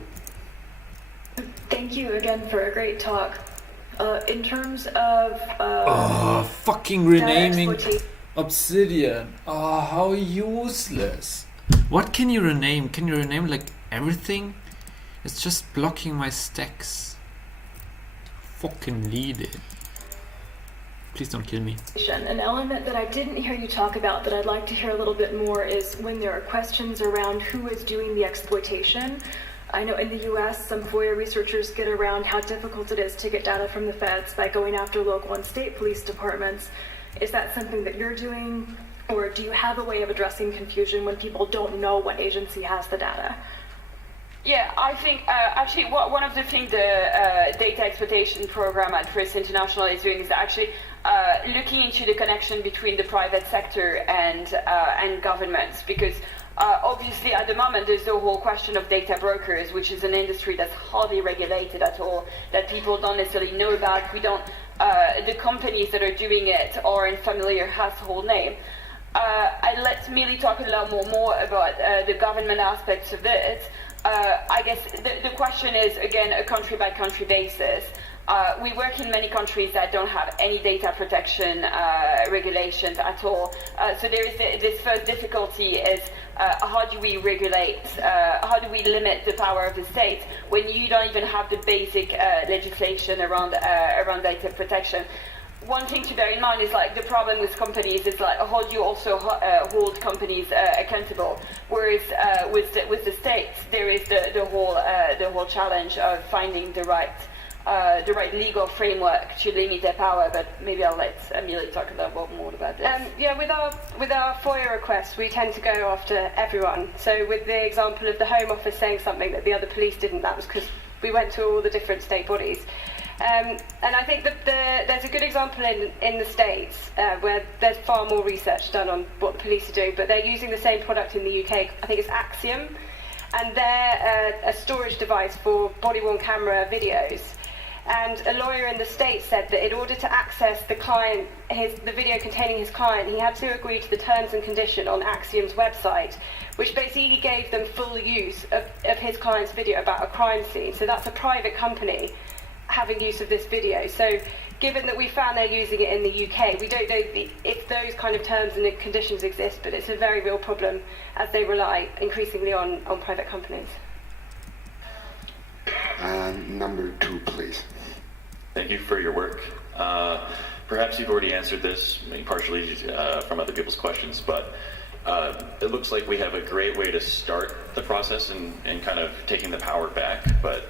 Thank you again for a great talk. In terms of fucking renaming Obsidian. How useless. What can you rename? Can you rename like everything? It's just blocking my stacks. Fucking lead it. Please don't kill me. An element that I didn't hear you talk about that I'd like to hear a little bit more is when there are questions around who is doing the exploitation. I know in the US, some FOIA researchers get around how difficult it is to get data from the feds by going after local and state police departments. Is that something that you're doing, or do you have a way of addressing confusion when people don't know what agency has the data? Yeah, I think actually one of the things the data exploitation program at First International is doing is actually looking into the connection between the private sector and governments, because obviously at the moment there's the whole question of data brokers, which is an industry that's hardly regulated at all, that people don't necessarily know about. We don't, the companies that are doing it are in familiar household name. Let's merely talk a lot more about the government aspects of it. I guess the question is, again, a country-by-country basis. We work in many countries that don't have any data protection regulations at all. So there is this first difficulty is how do we regulate, how do we limit the power of the state when you don't even have the basic legislation around data protection. One thing to bear in mind is like the problem with companies is like how do you also hold companies accountable? Whereas with the states there is the whole challenge of finding the right legal framework to limit their power. But maybe I'll let Amelia talk a little bit more about this. Yeah, with our FOIA requests, we tend to go after everyone. So with the example of the Home Office saying something that the other police didn't, that was because we went to all the different state bodies. And I think that there's a good example in the States where there's far more research done on what the police are doing, but they're using the same product in the UK. I think it's Axiom, and they're a storage device for body-worn camera videos. And a lawyer in the States said that in order to access the video containing his client, he had to agree to the terms and condition on Axiom's website, which basically gave them full use of his client's video about a crime scene. So that's a private company having use of this video. So given that we found they're using it in the UK, we don't know if those kind of terms and conditions exist, but it's a very real problem as they rely increasingly on private companies. Number 2, please. Thank you for your work. Perhaps you've already answered this, partially from other people's questions, but it looks like we have a great way to start the process and kind of taking the power back, but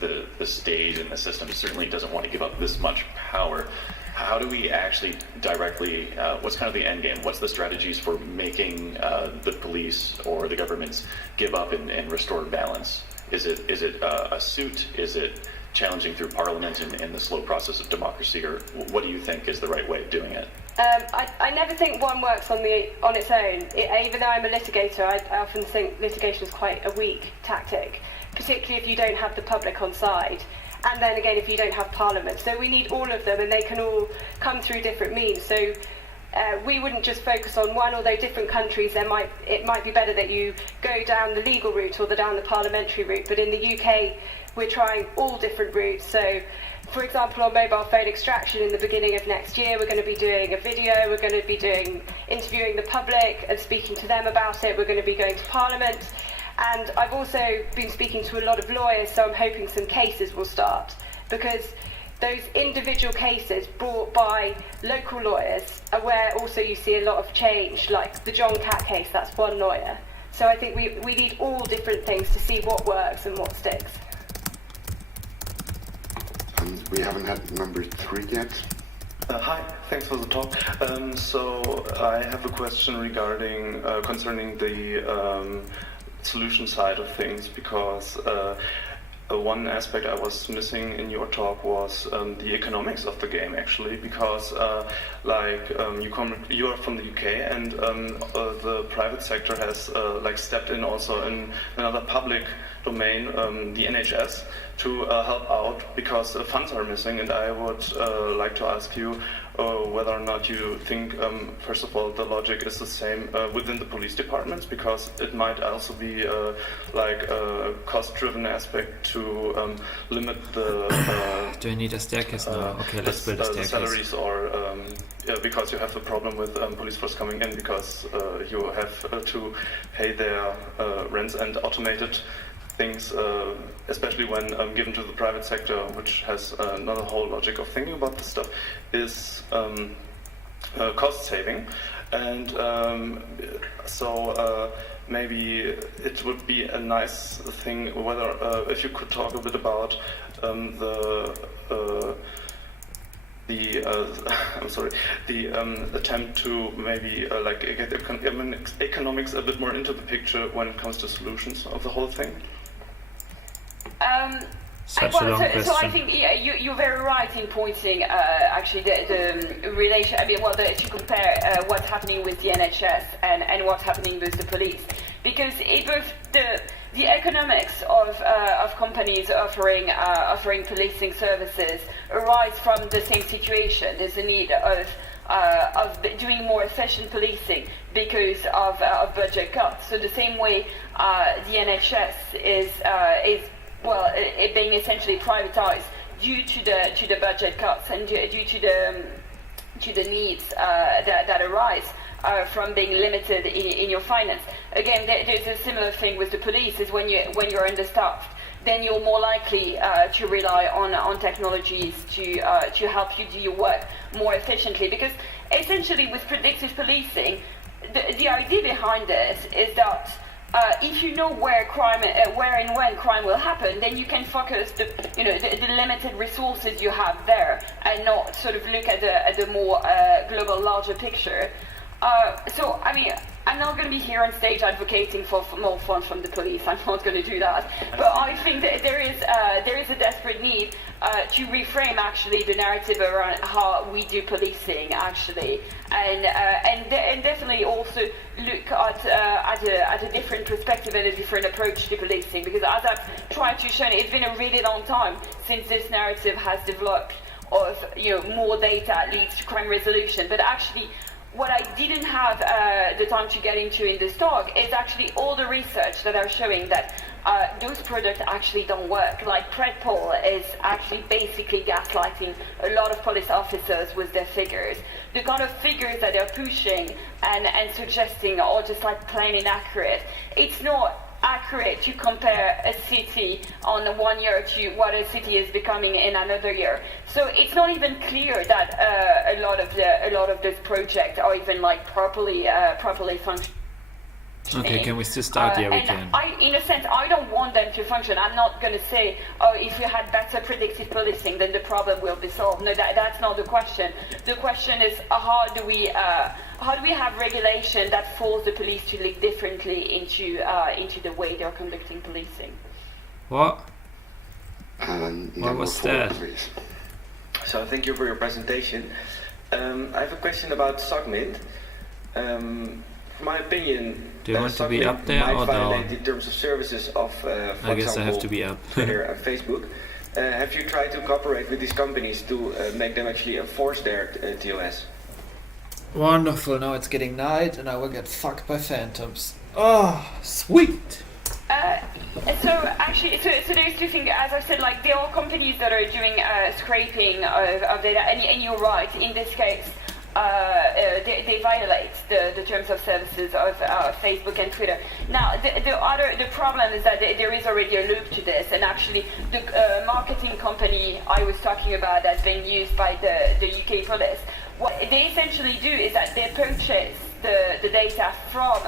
the state and the system certainly doesn't want to give up this much power. How do we actually directly, what's kind of the end game? What's the strategies for making the police or the governments give up and restore balance? Is it a suit? Is it challenging through parliament and the slow process of democracy? Or what do you think is the right way of doing it? I never think one works on its own. Even though I'm a litigator, I often think litigation is quite a weak tactic, particularly if you don't have the public on side. And then again, if you don't have parliament. So we need all of them, and they can all come through different means. So we wouldn't just focus on one, although different countries, it might be better that you go down the legal route or down the parliamentary route. But in the UK, we're trying all different routes. So, for example, on mobile phone extraction, in the beginning of next year, we're going to be doing a video, we're going to be interviewing the public and speaking to them about it, we're going to be going to Parliament. And I've also been speaking to a lot of lawyers, so I'm hoping some cases will start. Because those individual cases brought by local lawyers are where also you see a lot of change, like the John Catt case, that's one lawyer. So I think we need all different things to see what works and what sticks. We haven't had number 3 yet. Hi, thanks for the talk. So I have a question regarding concerning the solution side of things, because one aspect I was missing in your talk was the economics of the game, actually, because you are from the UK, and the private sector has stepped in also in another public domain, the NHS, to help out because funds are missing. And I would like to ask you whether or not you think, first of all, the logic is the same within the police departments, because it might also be a cost-driven aspect to limit the... Do I need a staircase now? Okay, let's build a staircase. The salaries, or because you have a problem with police force coming in, because you have to pay their rents, and automated things, especially when given to the private sector, which has another whole logic of thinking about this stuff, is cost saving. And so maybe it would be a nice thing whether if you could talk a bit about the attempt to maybe get the economics a bit more into the picture when it comes to solutions of the whole thing. So I think you're very right in pointing actually the relation. I mean, to compare what's happening with the NHS and what's happening with the police, because both the economics of companies offering policing services arise from the same situation. There's a need of doing more efficient policing because of budget cuts. So the same way the NHS is it being essentially privatized due to the budget cuts and due to the needs that arise from being limited in your finance. Again, there's a similar thing with the police. Is when you're understaffed, then you're more likely to rely on technologies to help you do your work more efficiently. Because essentially, with predictive policing, the idea behind this is that if you know where and when crime will happen, then you can focus the limited resources you have there, and not sort of look at the more global, larger picture. So, I mean, I'm not going to be here on stage advocating for more funds from the police. I'm not going to do that. But I think that there is a desperate need to reframe actually the narrative around how we do policing actually, and definitely also look at a different perspective and a different approach to policing. Because as I've tried to show, it's been a really long time since this narrative has developed of more data leads to crime resolution, but actually. What I didn't have the time to get into in this talk is actually all the research that are showing that those products actually don't work. Like PredPol is actually basically gaslighting a lot of police officers with their figures. The kind of figures that they're pushing and suggesting are just like plain inaccurate. It's not accurate to compare a city on 1 year to what a city is becoming in another year. So it's not even clear that a lot of those projects are even like properly functioning. Okay, can we still start? Yeah, we can. In a sense, I don't want them to function. I'm not going to say, oh, if you had better predictive policing, then the problem will be solved. No, that's not the question. The question is, how do we have regulation that forces the police to look differently into the way they're conducting policing? What? What was that? Please. So thank you for your presentation. I have a question about SOCMINT. In my opinion, do you want to be up there might or violate down? the terms of services of, for I guess example, I have to be up. Twitter and Facebook. Have you tried to cooperate with these companies to make them actually enforce their TOS? Wonderful, now it's getting night and I will get fucked by phantoms. Oh, sweet! So actually, so there's two things. As I said, like there are companies that are doing scraping of data, and you're right. In this case, they violate the terms of services of Facebook and Twitter. Now, the problem is that there is already a loop to this, and actually, the marketing company I was talking about that's being used by the UK police. What they essentially do is that they purchase the data from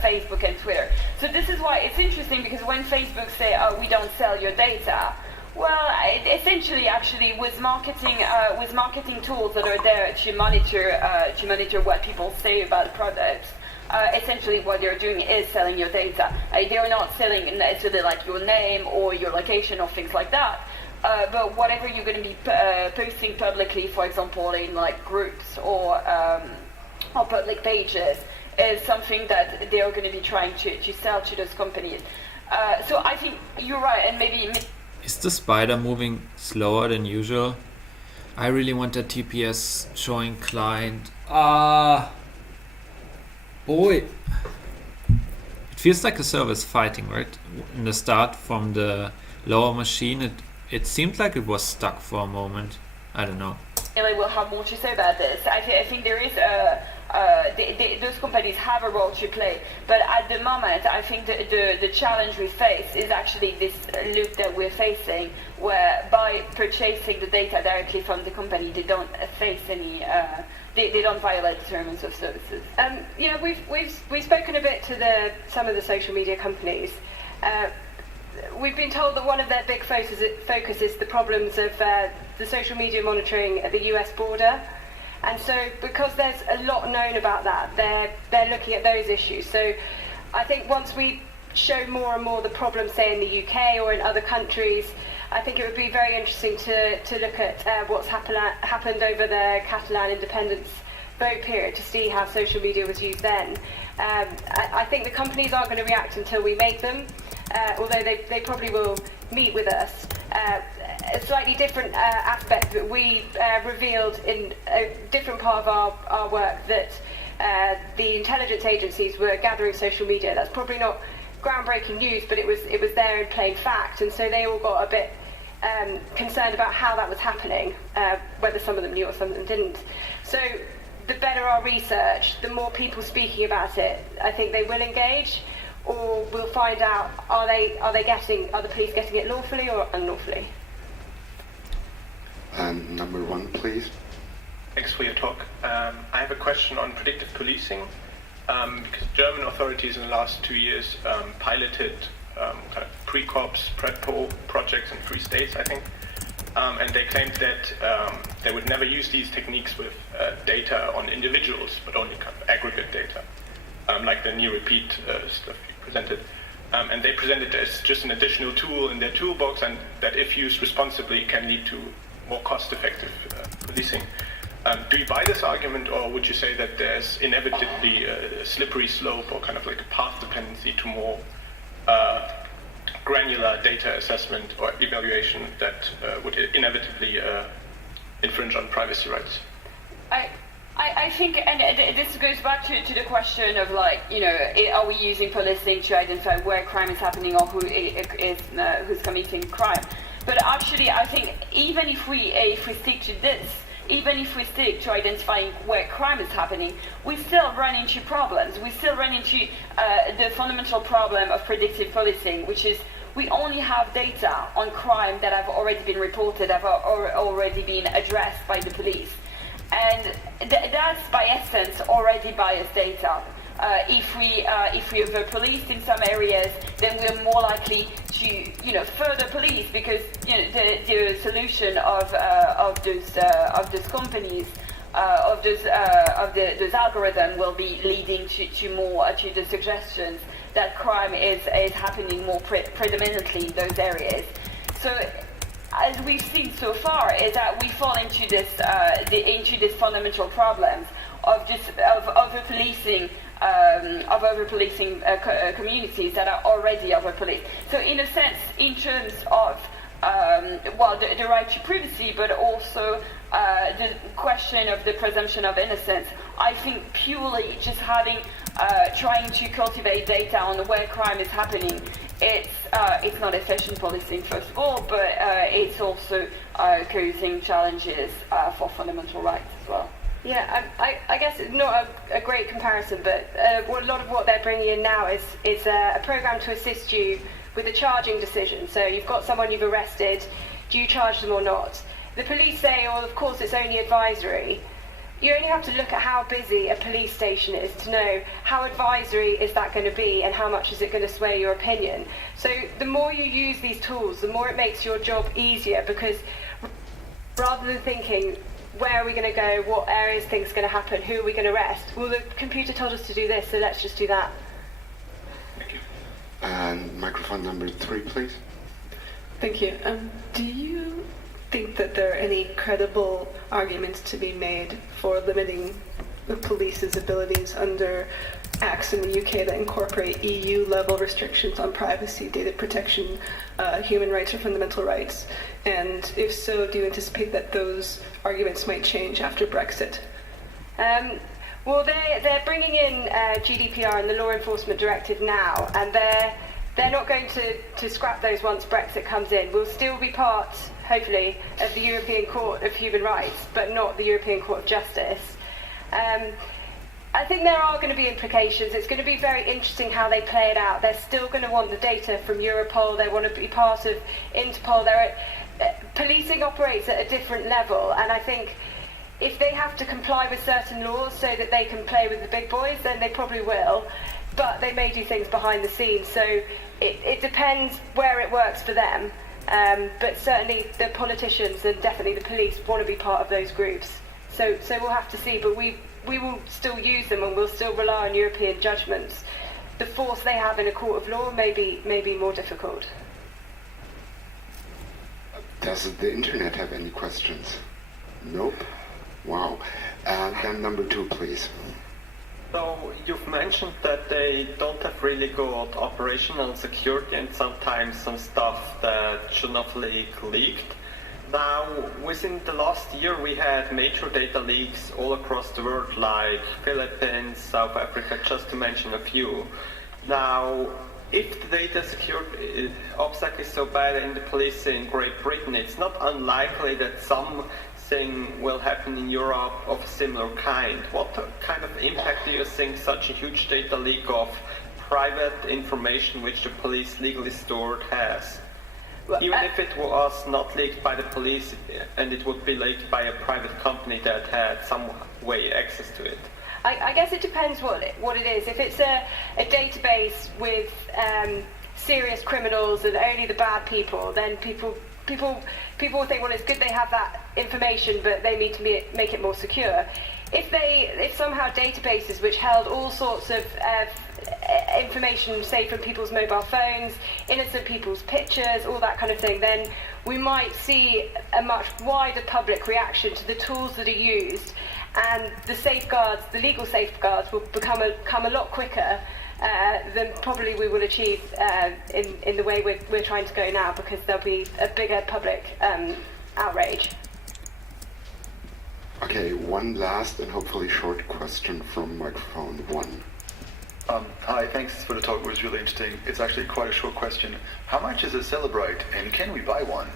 Facebook and Twitter. So this is why it's interesting, because when Facebook say, "Oh, we don't sell your data," well, essentially, actually, with marketing tools that are there to monitor what people say about products, essentially what they're doing is selling your data. They're not selling necessarily like your name or your location or things like that. But whatever you're going to be posting publicly, for example, in like groups or public pages, is something that they are going to be trying to sell to those companies. So I think you're right, and maybe. Is the spider moving slower than usual? I really want that TPS showing client. Boy. It feels like a server is fighting, right? In the start from the lower machine, it seemed like it was stuck for a moment. I don't know. Really will have more to say about this. I think there is those companies have a role to play, but at the moment I think the challenge we face is actually this loop that we're facing, where by purchasing the data directly from the company, they don't face any they don't violate the terms of services. We've spoken a bit to some of the social media companies. We've been told that one of their big focus is the problems of the social media monitoring at the US border. And so because there's a lot known about that, they're looking at those issues. So I think once we show more and more the problems, say in the UK or in other countries, I think it would be very interesting to look at what's happened over the Catalan independence vote period to see how social media was used then. I think the companies aren't going to react until we make them, although they probably will meet with us. A slightly different aspect that we revealed in a different part of our work, that the intelligence agencies were gathering social media. That's probably not groundbreaking news, but it was there in plain fact, and so they all got a bit concerned about how that was happening, whether some of them knew or some of them didn't. So the better our research, the more people speaking about it, I think they will engage, or we'll find out are the police getting it lawfully or unlawfully. Number one, please. Thanks for your talk. I have a question on predictive policing, because German authorities in the last 2 years piloted kind of pre-cops, PredPol projects in 3 states, I think, and they claimed that they would never use these techniques with data on individuals, but only kind of aggregate data, like the near repeat stuff you presented. And they presented it as just an additional tool in their toolbox, and that if used responsibly can lead to more cost-effective policing. Do you buy this argument, or would you say that there's inevitably a slippery slope or kind of like a path dependency to more granular data assessment or evaluation that would inevitably infringe on privacy rights? I think, and this goes back to the question of like, are we using policing to identify where crime is happening or who's committing crime? But actually, I think even if we stick to this, even if we stick to identifying where crime is happening, we still run into problems. We still run into the fundamental problem of predictive policing, which is we only have data on crime that have already been reported, have already been addressed by the police. And that's by essence already biased data. If we over-policed in some areas, then we're more likely to further police, because the solution of those companies of those algorithms will be leading to the suggestions that crime is happening more predominantly in those areas. So as we've seen so far, is that we fall into this fundamental problems of over-policing communities that are already over-policed. So in a sense, in terms of the right to privacy, but also the question of the presumption of innocence. I think purely just trying to cultivate data on where crime is happening, it's not efficient policing, first of all, but it's also causing challenges for fundamental rights as well. Yeah, I guess it's not a great comparison, but a lot of what they're bringing in now is a program to assist you with a charging decision. So you've got someone you've arrested, do you charge them or not? The police say, oh, of course it's only advisory. You only have to look at how busy a police station is to know how advisory is that going to be and how much is it going to sway your opinion. So the more you use these tools, the more it makes your job easier, because rather than thinking, where are we going to go, what areas things are going to happen, who are we going to arrest? Well, the computer told us to do this, so let's just do that. Thank you. And microphone number 3, please. Thank you. Do you think that there are any credible arguments to be made for limiting the police's abilities under acts in the UK that incorporate EU-level restrictions on privacy, data protection, human rights or fundamental rights? And if so, do you anticipate that those arguments might change after Brexit? Well, they're bringing in GDPR and the Law Enforcement Directive now, and they're not going to scrap those once Brexit comes in. We'll still be part, hopefully, of the European Court of Human Rights, but not the European Court of Justice. I think there are going to be implications. It's going to be very interesting how they play it out. They're still going to want the data from Europol. They want to be part of Interpol. Policing operates at a different level, and I think if they have to comply with certain laws so that they can play with the big boys, then they probably will. But they may do things behind the scenes, so it depends where it works for them. But certainly the politicians and definitely the police want to be part of those groups. So we'll have to see, but we will still use them and we'll still rely on European judgments. The force they have in a court of law may be more difficult. Does the internet have any questions? Nope. Wow. Then number 2, please. So you've mentioned that they don't have really good operational security and sometimes some stuff that should not leaked. Now, within the last year, we had major data leaks all across the world, like Philippines, South Africa, just to mention a few. Now, if the data security obstacle is so bad in the police in Great Britain, it's not unlikely that something will happen in Europe of a similar kind. What kind of impact do you think such a huge data leak of private information which the police legally stored has? Even if it was not leaked by the police and it would be leaked by a private company that had some way access to it. I guess it depends what it is. If it's a database with serious criminals and only the bad people, then people will think, well, it's good they have that information, but they need to make it more secure. If somehow databases which held all sorts of information, say from people's mobile phones, innocent people's pictures, all that kind of thing, then we might see a much wider public reaction to the tools that are used, and the legal safeguards will come a lot quicker than probably we will achieve in the way we're trying to go now, because there'll be a bigger public outrage. Okay, one last and hopefully short question from microphone 1. Hi, thanks for the talk. It was really interesting. It's actually quite a short question. How much is a Celebrite, and can we buy one?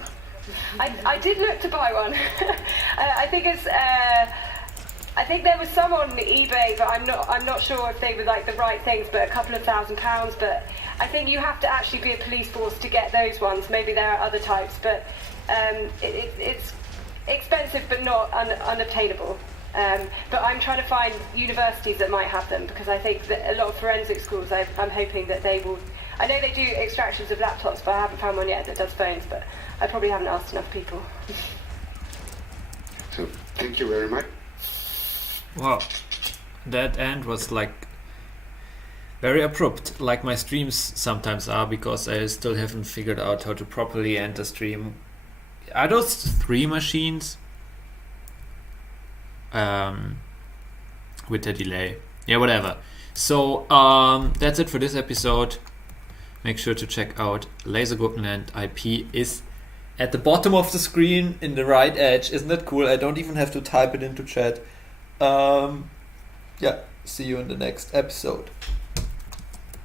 I did look to buy one. I think there was some on eBay, but I'm not sure if they were like the right things, but a couple of £1,000. But I think you have to actually be a police force to get those ones. Maybe there are other types, but it's expensive but not unobtainable. But I'm trying to find universities that might have them, because I think that a lot of forensic schools, I'm hoping that they will. I know they do extractions of laptops, but I haven't found one yet that does phones, but I probably haven't asked enough people. So, thank you very much. Wow, that end was like very abrupt, like my streams sometimes are, because I still haven't figured out how to properly end a stream. Are those 3 machines? With the delay. Yeah, whatever. So that's it for this episode. Make sure to check out Lasergurkenland. IP is at the bottom of the screen in the right edge. Isn't that cool? I don't even have to type it into chat. Yeah, see you in the next episode.